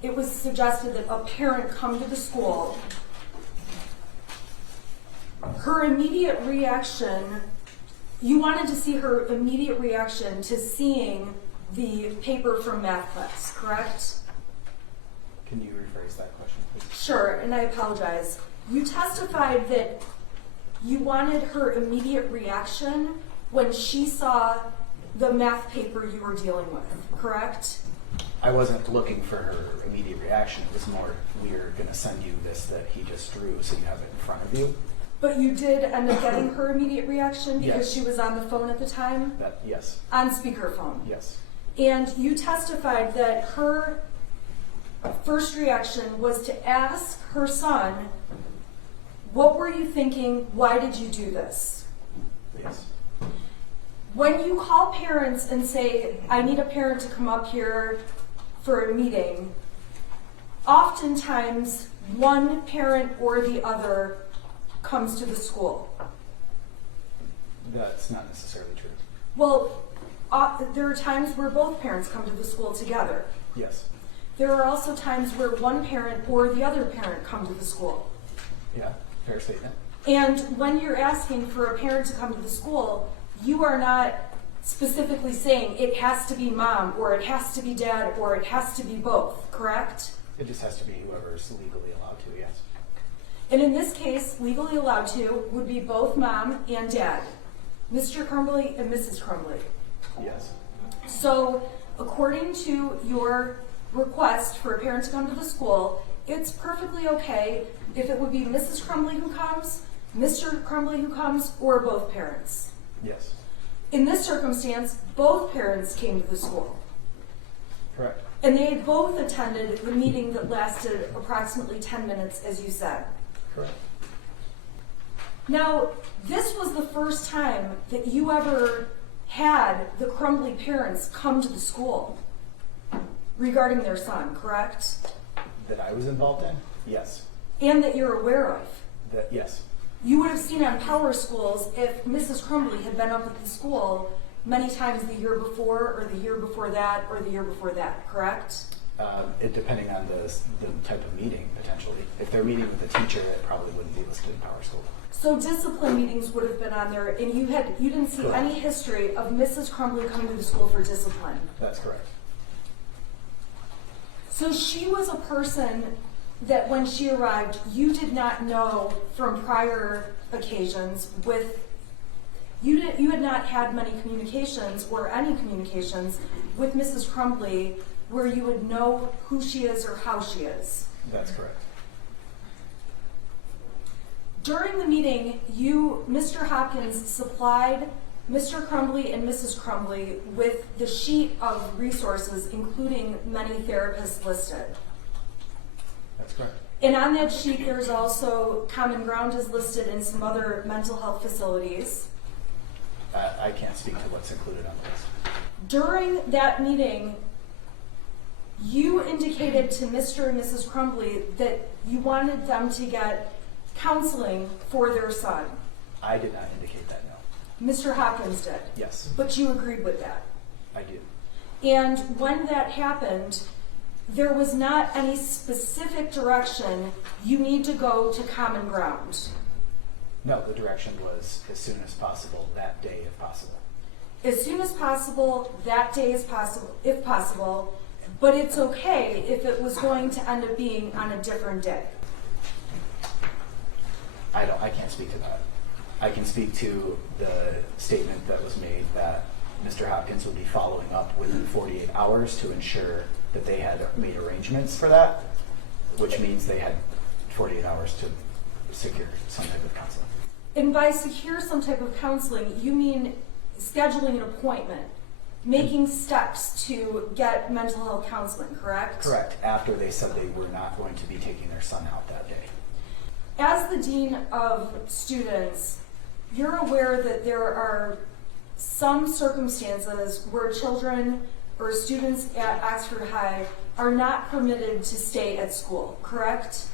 it was suggested that a parent come to the school, her immediate reaction, you wanted to see her immediate reaction to seeing the paper from math class, correct? Can you rephrase that question, please? Sure, and I apologize. You testified that you wanted her immediate reaction when she saw the math paper you were dealing with, correct? I wasn't looking for her immediate reaction. It was more, we're going to send you this that he just drew so you have it in front of you. But you did end up getting her immediate reaction because Yes. she was on the phone at the time? Yes. On speakerphone. Yes. And you testified that her first reaction was to ask her son, what were you thinking? Why did you do this? Yes. When you call parents and say, I need a parent to come up here for a meeting, oftentimes one parent or the other comes to the school. That's not necessarily true. Well, there are times where both parents come to the school together. Yes. There are also times where one parent or the other parent come to the school. Yeah, fair statement. And when you're asking for a parent to come to the school, you are not specifically saying it has to be mom, or it has to be dad, or it has to be both, correct? It just has to be whoever's legally allowed to, yes. And in this case, legally allowed to would be both mom and dad, Mr. Crumbley and Mrs. Crumbley. Yes. So according to your request for a parent to come to the school, it's perfectly okay if it would be Mrs. Crumbley who comes, Mr. Crumbley who comes, or both parents. Yes. In this circumstance, both parents came to the school. Correct. And they had both attended the meeting that lasted approximately 10 minutes, as you said. Correct. Now, this was the first time that you ever had the Crumbley parents come to the school regarding their son, correct? That I was involved in? Yes. And that you're aware of. That yes. You would have seen on Power Schools if Mrs. Crumbley had been up at the school many times the year before, or the year before that, or the year before that, correct? It depending on the type of meeting, potentially. If they're meeting with a teacher, it probably wouldn't be listed in Power School. So discipline meetings would have been on there, and you didn't see Correct. any history of Mrs. Crumbley coming to the school for discipline. That's correct. So she was a person that when she arrived, you did not know from prior occasions with, you had not had many communications or any communications with Mrs. Crumbley where you would know who she is or how she is. That's correct. During the meeting, Mr. Hopkins, supplied Mr. Crumbley and Mrs. Crumbley with the sheet of resources, including many therapists listed. That's correct. And on that sheet, there's also Common Ground is listed in some other mental health facilities. I can't speak to what's included on this. During that meeting, you indicated to Mr. and Mrs. Crumbley that you wanted them to get counseling for their son. I did not indicate that, no. Mr. Hopkins did. Yes, But you agreed with that. I do. And when that happened, there was not any specific direction, you need to go to Common Ground. No, the direction was as soon as possible, that day if possible. As soon as possible, that day is possible, if possible, but it's okay if it was going to end up being on a different day. I can't speak to that. I can speak to the statement that was made that Mr. Hopkins would be following up within 48 hours to ensure that they had made arrangements for that, which means they had 48 hours to secure some type of counseling. And by secure some type of counseling, you mean scheduling an appointment, making steps to get mental health counseling, correct? Correct, after they said they were not going to be taking their son out that day. As the Dean of Students, you're aware that there are some circumstances where children or students at Oxford High are not permitted to stay at school, correct?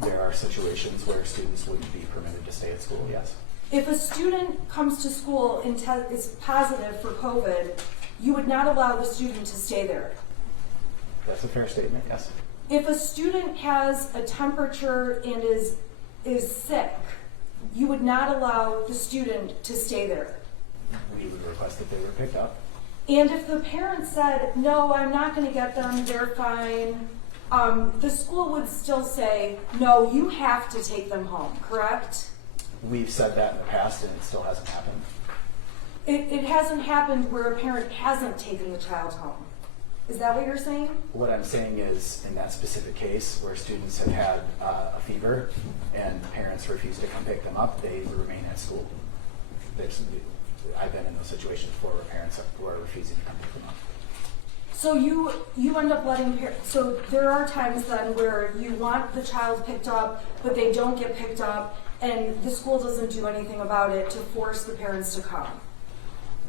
There are situations where students wouldn't be permitted to stay at school, yes. If a student comes to school and is positive for COVID, you would not allow the student to stay there. That's a fair statement, yes. If a student has a temperature and is sick, you would not allow the student to stay there. We would request that they were picked up. And if the parent said, no, I'm not going to get them, they're fine, the school would still say, no, you have to take them home, correct? We've said that in the past and it still hasn't happened. It hasn't happened where a parent hasn't taken the child home. Is that what you're saying? What I'm saying is, in that specific case where students have had a fever and parents refuse to come pick them up, they remain at school. I've been in those situations before where parents were refusing to come pick them up. So you end up letting parents, so there are times then where you want the child picked up, but they don't get picked up, and the school doesn't do anything about it to force the parents to come.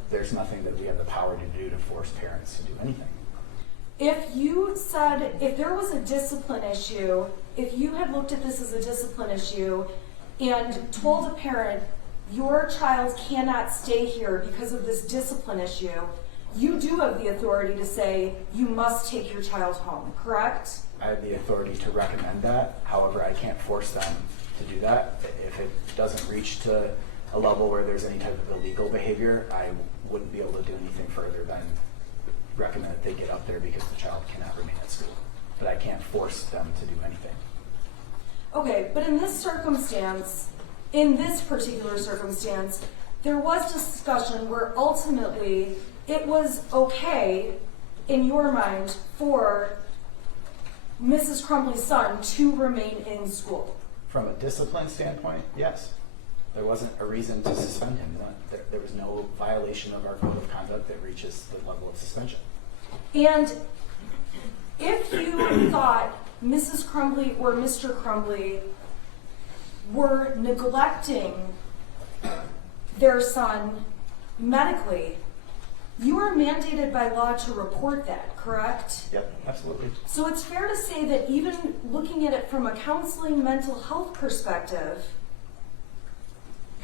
There's nothing that we have the power to do to force parents to do anything. If you said, if there was a discipline issue, if you had looked at this as a discipline issue and told a parent, your child cannot stay here because of this discipline issue, you do have the authority to say, you must take your child home, correct? I have the authority to recommend that. However, I can't force them to do that. If it doesn't reach to a level where there's any type of illegal behavior, I wouldn't be able to do anything further than recommend that they get up there because the child cannot remain at school. But I can't force them to do anything. Okay, but in this circumstance, in this particular circumstance, there was discussion where ultimately it was okay, in your mind, for Mrs. Crumbley's son to remain in school. From a discipline standpoint, yes. There wasn't a reason to suspend him. There was no violation of our code of conduct that reaches the level of suspension. And if you thought Mrs. Crumbley or Mr. Crumbley were neglecting their son medically, you are mandated by law to report that, correct? Yep, absolutely. So it's fair to say that even looking at it from a counseling mental health perspective,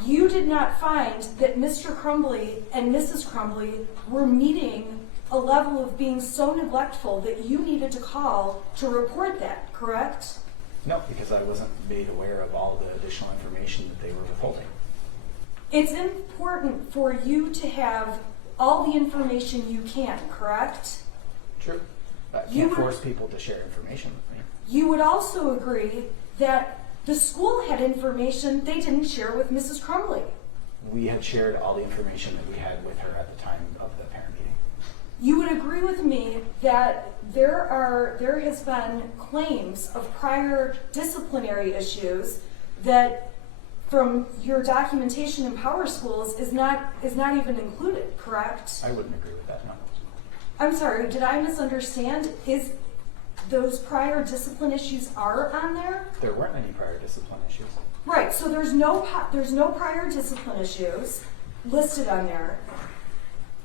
you did not find that Mr. Crumbley and Mrs. Crumbley were meeting a level of being so neglectful that you needed to call to report that, correct? No, because I wasn't made aware of all the additional information that they were withholding. It's important for you to have all the information you can, correct? True. I You can't would- force people to share information with me. You would also agree that the school had information they didn't share with Mrs. Crumbley. We had shared all the information that we had with her at the time of the parent meeting. You would agree with me that there has been claims of prior disciplinary issues that from your documentation in Power Schools is not even included, correct? I wouldn't agree with that, no. I'm sorry, did I misunderstand? Is those prior discipline issues are on there? There weren't any prior discipline issues. Right, so there's no prior discipline issues listed on there.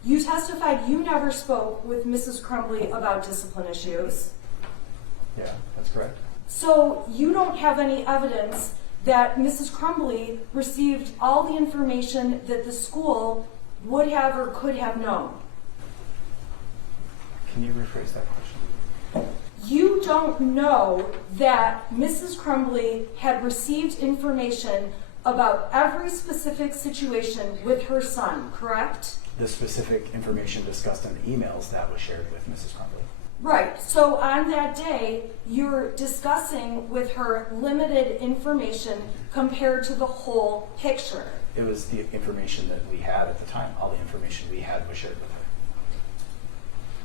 You testified you never spoke with Mrs. Crumbley about discipline issues. Yeah, that's correct. So you don't have any evidence that Mrs. Crumbley received all the information that the school would have or could have known. Can you rephrase that question? You don't know that Mrs. Crumbley had received information about every specific situation with her son, correct? The specific information discussed in the emails that was shared with Mrs. Crumbley. Right. So on that day, you're discussing with her limited information compared to the whole picture. It was the information that we had at the time. All the information we had was shared with her.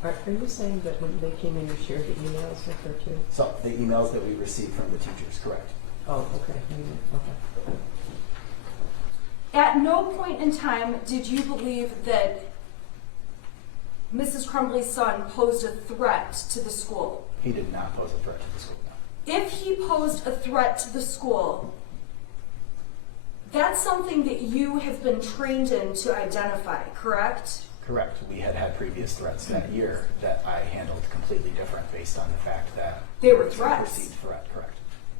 Are you saying that when they came in, you shared the emails with her too? So the emails that we received from the teachers, correct. Oh, okay. Okay. At no point in time did you believe that Mrs. Crumbley's son posed a threat to the school. He did not pose a threat to the school, no. If he posed a threat to the school, that's something that you have been trained in to identify, correct? Correct. We had had previous threats that year that I handled completely different based on the fact that They were it was a threats. perceived threat, correct.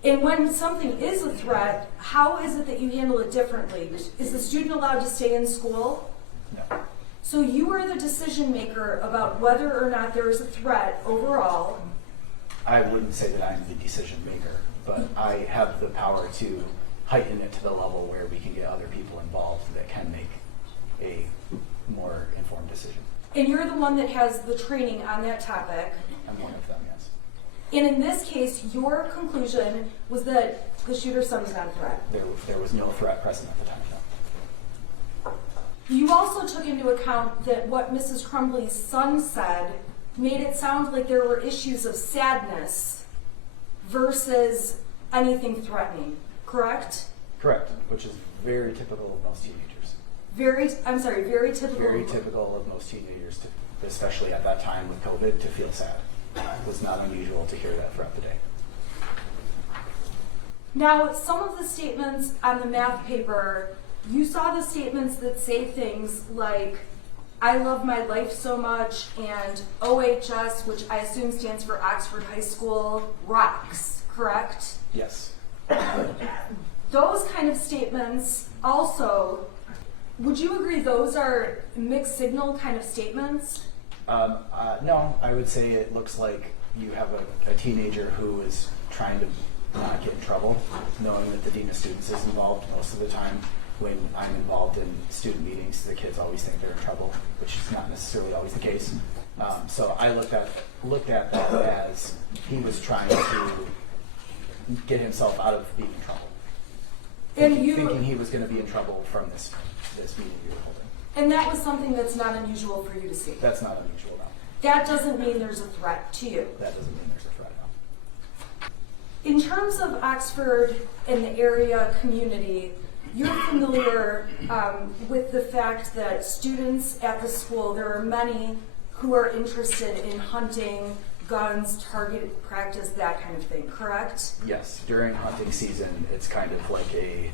And when something is a threat, how is it that you handle it differently? Is the student allowed to stay in school? No. So you are the decision maker about whether or not there is a threat overall. I wouldn't say that I'm the decision maker, but I have the power to heighten it to the level where we can get other people involved that can make a more informed decision. And you're the one that has the training on that topic. I'm one of them, yes. And in this case, your conclusion was that the shooter's son was not a threat. There was no threat present at the time, no. You also took into account that what Mrs. Crumbley's son said made it sound like there were issues of sadness versus anything threatening, correct? Correct, which is very typical of most teenagers. Very typical. Very typical of most teenagers, especially at that time with COVID, to feel sad. It was not unusual to hear that throughout the day. Now, some of the statements on the math paper, you saw the statements that say things like, I love my life so much, and OHS, which I assume stands for Oxford High School, rocks, correct? Yes. Those kind of statements also, would you agree those are mixed signal kind of statements? No, I would say it looks like you have a teenager who is trying to not get in trouble, knowing that the dean of students is involved. Most of the time when I'm involved in student meetings, the kids always think they're in trouble, which is not necessarily always the case. So I looked at that as he was trying to get himself out of being in trouble. Thinking he was going to be in trouble from this meeting we were holding. And that was something that's not unusual for you to see. That's not unusual, no. That doesn't mean there's a threat to you. That doesn't mean there's a threat, no. In terms of Oxford and the area community, you're familiar with the fact that students at the school, there are many who are interested in hunting, guns, target practice, that kind of thing, correct? Yes, during hunting season, it's kind of like a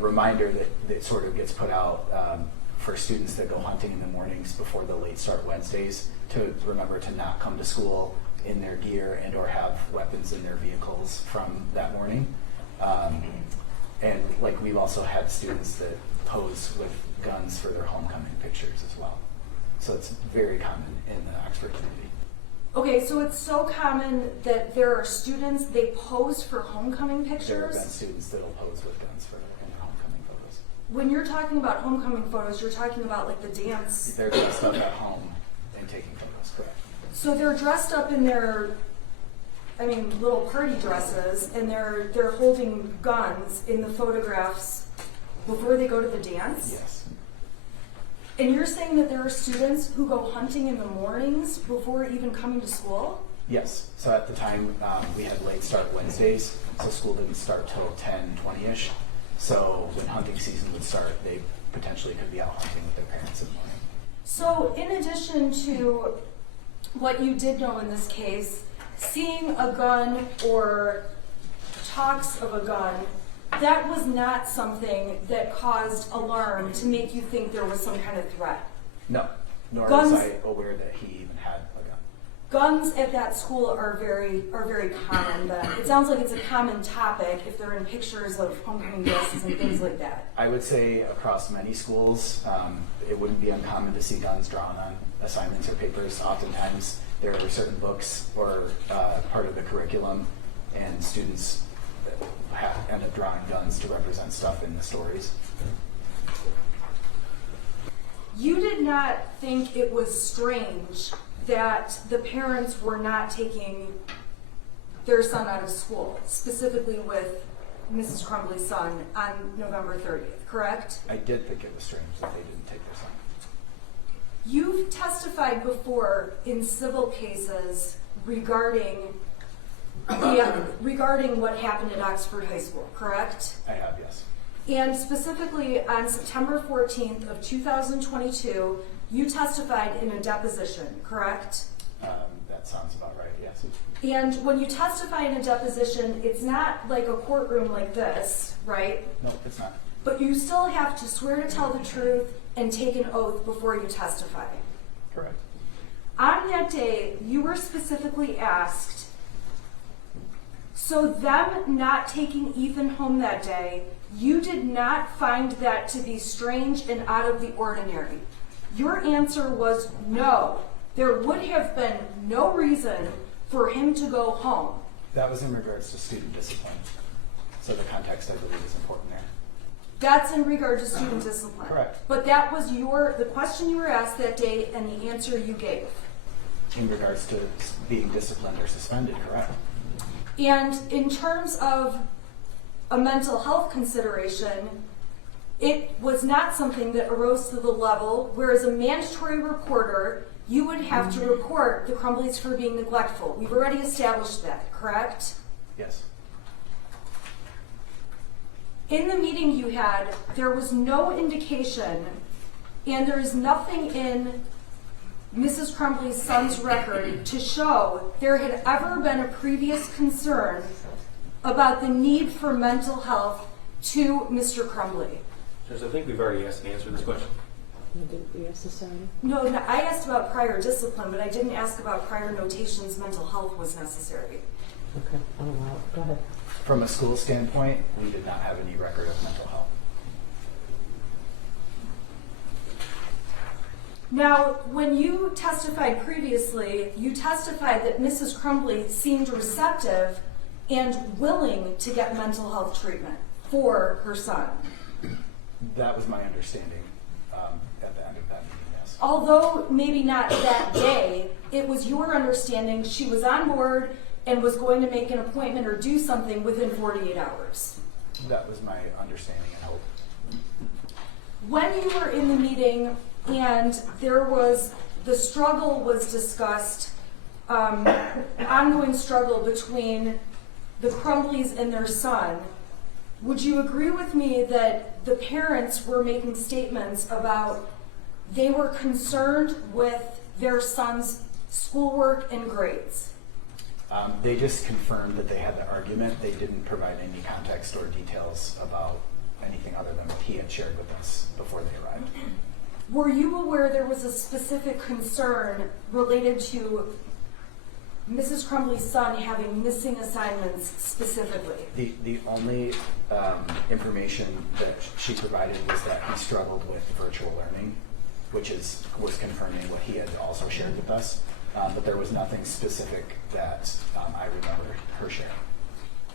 reminder that sort of gets put out for students that go hunting in the mornings before the late start Wednesdays to remember to not come to school in their gear and or have weapons in their vehicles from that morning. And like we've also had students that pose with guns for their homecoming pictures as well. So it's very common in the Oxford community. Okay, so it's so common that there are students, they pose for homecoming There have pictures. been students that will pose with guns in their homecoming photos. When you're talking about homecoming photos, you're talking about like the dance. They're dressed up at home and taking photos, correct? So they're dressed up in their, little party dresses, and they're holding guns in the photographs before they go to the dance? Yes. And you're saying that there are students who go hunting in the mornings before even coming to school? Yes, so at the time, we had late start Wednesdays, so school didn't start till 10:20-ish. So when hunting season would start, they potentially could be out hunting with their parents in the morning. So in addition to what you did know in this case, seeing a gun or talks of a gun, that was not something that caused alarm to make you think there was some kind of threat. No, nor Guns- was I aware that he even had a gun. Guns at that school are very common then. It sounds like it's a common topic if they're in pictures of homecoming dresses and things like that. I would say across many schools, it wouldn't be uncommon to see guns drawn on assignments or papers. Oftentimes, there are certain books or part of the curriculum, and students end up drawing guns to represent stuff in the stories. You did not think it was strange that the parents were not taking their son out of school, specifically with Mrs. Crumbley's son on November 30th, correct? I did think it was strange that they didn't take their son. You've testified before in civil cases regarding what happened at Oxford High School, correct? I have, yes. And specifically on September 14th of 2022, you testified in a deposition, correct? That sounds about right, yes. And when you testify in a deposition, it's not like a courtroom like this, right? No, it's not. But you still have to swear to tell the truth and take an oath before you testify. Correct. On that day, you were specifically asked, so them not taking Ethan home that day, you did not find that to be strange and out of the ordinary. Your answer was no. There would have been no reason for him to go home. That was in regards to student discipline. So the context, I believe, is important there. That's in regard to student discipline. Correct. But that was the question you were asked that day and the answer you gave. In regards to being disciplined or suspended, correct. And in terms of a mental health consideration, it was not something that arose to the level where as a mandatory reporter, you would have to report the Crumbleys for being neglectful. We've already established that, correct? Yes. In the meeting you had, there was no indication, and there is nothing in Mrs. Crumbley's son's record to show there had ever been a previous concern about the need for mental health to Mr. Crumbley. Judge, I think we've already asked and answered this question. Did we ask this already? No, I asked about prior discipline, but I didn't ask about prior notations mental health was necessary. Okay, I'll allow it. Go ahead. From a school standpoint, we did not have any record of mental health. Now, when you testified previously, you testified that Mrs. Crumbley seemed receptive and willing to get mental health treatment for her son. That was my understanding at the end of that meeting, yes. Although maybe not that day, it was your understanding she was on board and was going to make an appointment or do something within 48 hours. That was my understanding and hope. When you were in the meeting and the struggle was discussed, ongoing struggle between the Crumbleys and their son, would you agree with me that the parents were making statements about they were concerned with their son's schoolwork and grades? They just confirmed that they had the argument. They didn't provide any context or details about anything other than what he had shared with us before they arrived. Were you aware there was a specific concern related to Mrs. Crumbley's son having missing assignments specifically? The only information that she provided was that he struggled with virtual learning, which was confirming what he had also shared with us. But there was nothing specific that I remember her sharing.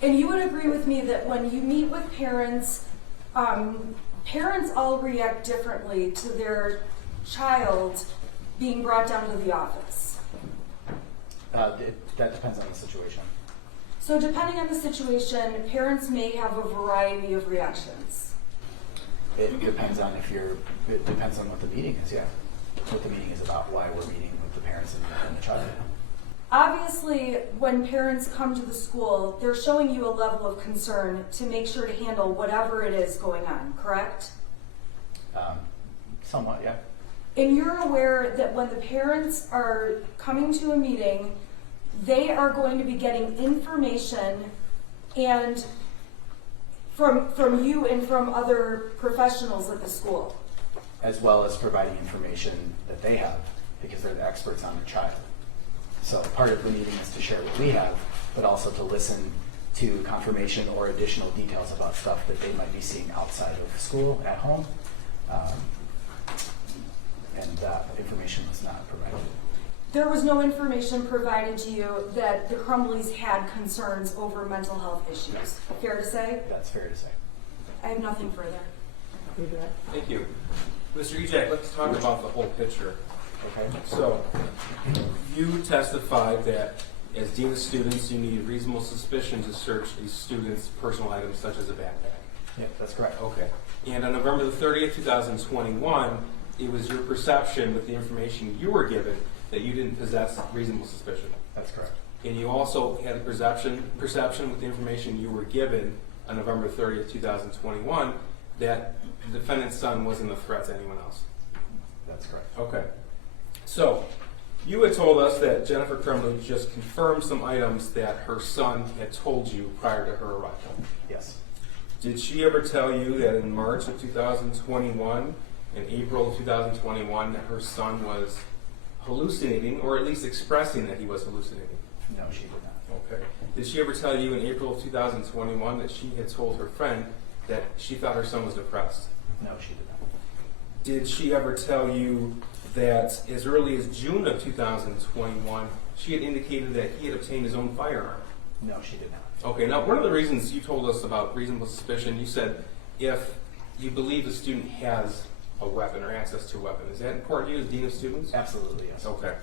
And you would agree with me that when you meet with parents, parents all react differently to their child being brought down to the office. That depends on the situation. So depending on the situation, parents may have a variety of reactions. It depends on what the meeting is, yeah. What the meeting is about, why we're meeting with the parents and the child. obviously, when parents come to the school, they're showing you a level of concern to make sure to handle whatever it is going on, correct? Somewhat, yeah. And you're aware that when the parents are coming to a meeting, they are going to be getting information and from you and from other professionals at the school. As well as providing information that they have, because they're the experts on their child. So part of the meeting is to share what we have, but also to listen to confirmation or additional details about stuff that they might be seeing outside of school, at home. And that information was not provided. There was no information provided to you that the Crumbleys had concerns over mental health issues. Fair to say? That's fair to say. I have nothing further. Redirect. Thank you. Mr. Ejak, let's talk about the whole picture. Okay, so you testified that as Dean of Students, you need reasonable suspicion to search a student's personal items such as a backpack. Yeah, that's correct. Okay. And on November the 30th, 2021, it was your perception with the information you were given that you didn't possess reasonable suspicion. That's correct. And you also had a perception with the information you were given on November 30th, 2021, that the defendant's son wasn't a threat to anyone else. That's correct. Okay. So, you had told us that Jennifer Crumbley just confirmed some items that her son had told you prior to her arrival. Yes. Did she ever tell you that in March of 2021 and April of 2021 that her son was hallucinating, or at least expressing that he was hallucinating? No, she did not. Okay. Did she ever tell you in April of 2021 that she had told her friend that she thought her son was depressed? No, she did not. Did she ever tell you that as early as June of 2021, she had indicated that he had obtained his own firearm? No, she did not. Okay, now one of the reasons you told us about reasonable suspicion, you said if you believe the student has a weapon or access to a weapon. Is that important to you as Dean of Students? Absolutely, yes. Okay.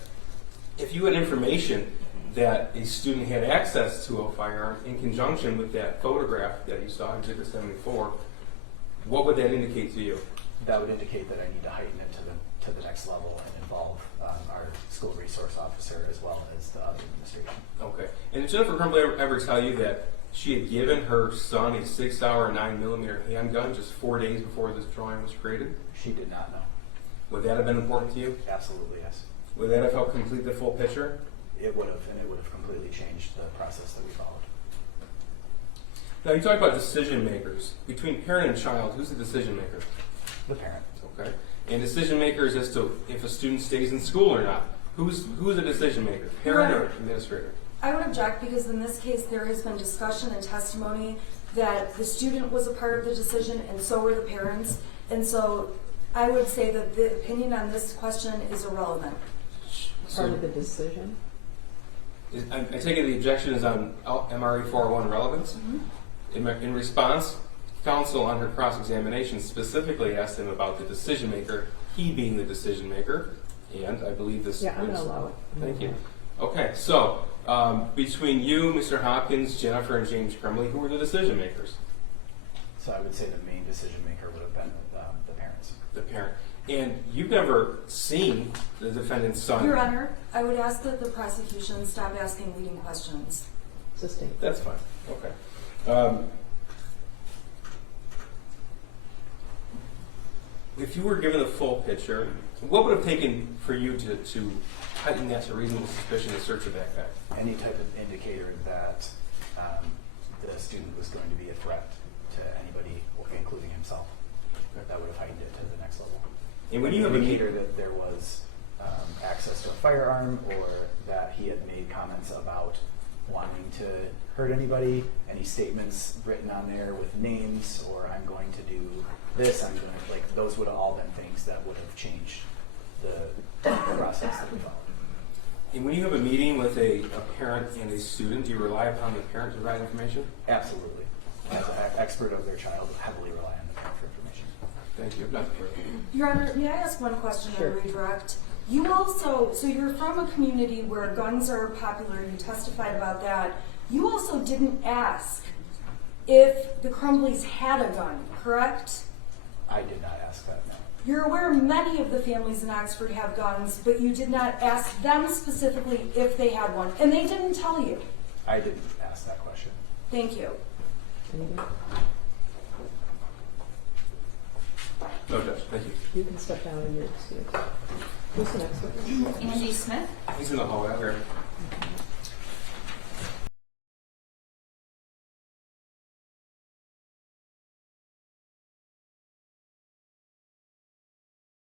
If you had information that a student had access to a firearm in conjunction with that photograph that you saw in Exhibit 74, what would that indicate to you? That would indicate that I need to heighten it to the next level and involve our school resource officer as well as the other administration. Okay. And did Jennifer Crumbley ever tell you that she had given her son a 6-hour 9mm handgun just 4 days before this drawing was created? She did not know. Would that have been important to you? Absolutely, yes. Would that have helped complete the full picture? It would have, and it would have completely changed the process that we followed. Now, you talk about decision makers. Between parent and child, who's the decision maker? The parent. Okay. And decision makers as to if a student stays in school or not. Who's a decision maker? Parent or administrator? I would object because in this case there has been discussion and testimony that the student was a part of the decision and so were the parents. And so I would say that the opinion on this question is irrelevant. Part of the decision. I take it the objection is on MRE 401 relevance. Mm-hmm. In response, counsel on her cross-examination specifically asked him about the decision maker, he being the decision maker, and I believe this. Yeah, I'm going to allow it. Thank you. Okay, so between you, Mr. Hopkins, Jennifer, and James Crumbley, who were the decision makers? So I would say the main decision maker would have been the parents. The parent. And you've never seen the defendant's son. Your Honor, I would ask that the prosecution stop asking leading questions. Sustain. That's fine. Okay. If you were given a full picture, what would have taken for you to heighten that to reasonable suspicion to search a backpack? Any type of indicator that the student was going to be a threat to anybody, including himself. That would have heightened it to the next level. And when you have an a indicator that there was access to a firearm, or that he had made comments about wanting to hurt anybody, any statements written on there with names, or I'm going to do this, I'm going to, like, those would have all been things that would have changed the process that we followed. And when you have a meeting with a parent and a student, do you rely upon the parent to provide information? Absolutely. As an expert of their child, heavily rely on the parent for information. Thank you. Nothing further. Your Honor, may I ask one question Sure. on redirect? You also, so you're from a community where guns are popular, you testified about that. You also didn't ask if the Crumbleys had a gun, correct? I did not ask that, no. You're aware many of the families in Oxford have guns, but you did not ask them specifically if they had one, and they didn't tell you. I didn't ask that question. Thank you. Anybody? No, Judge, thank you. You can step down in your excuse. Who's the next witness? Andy Smith. He's in the hallway out here.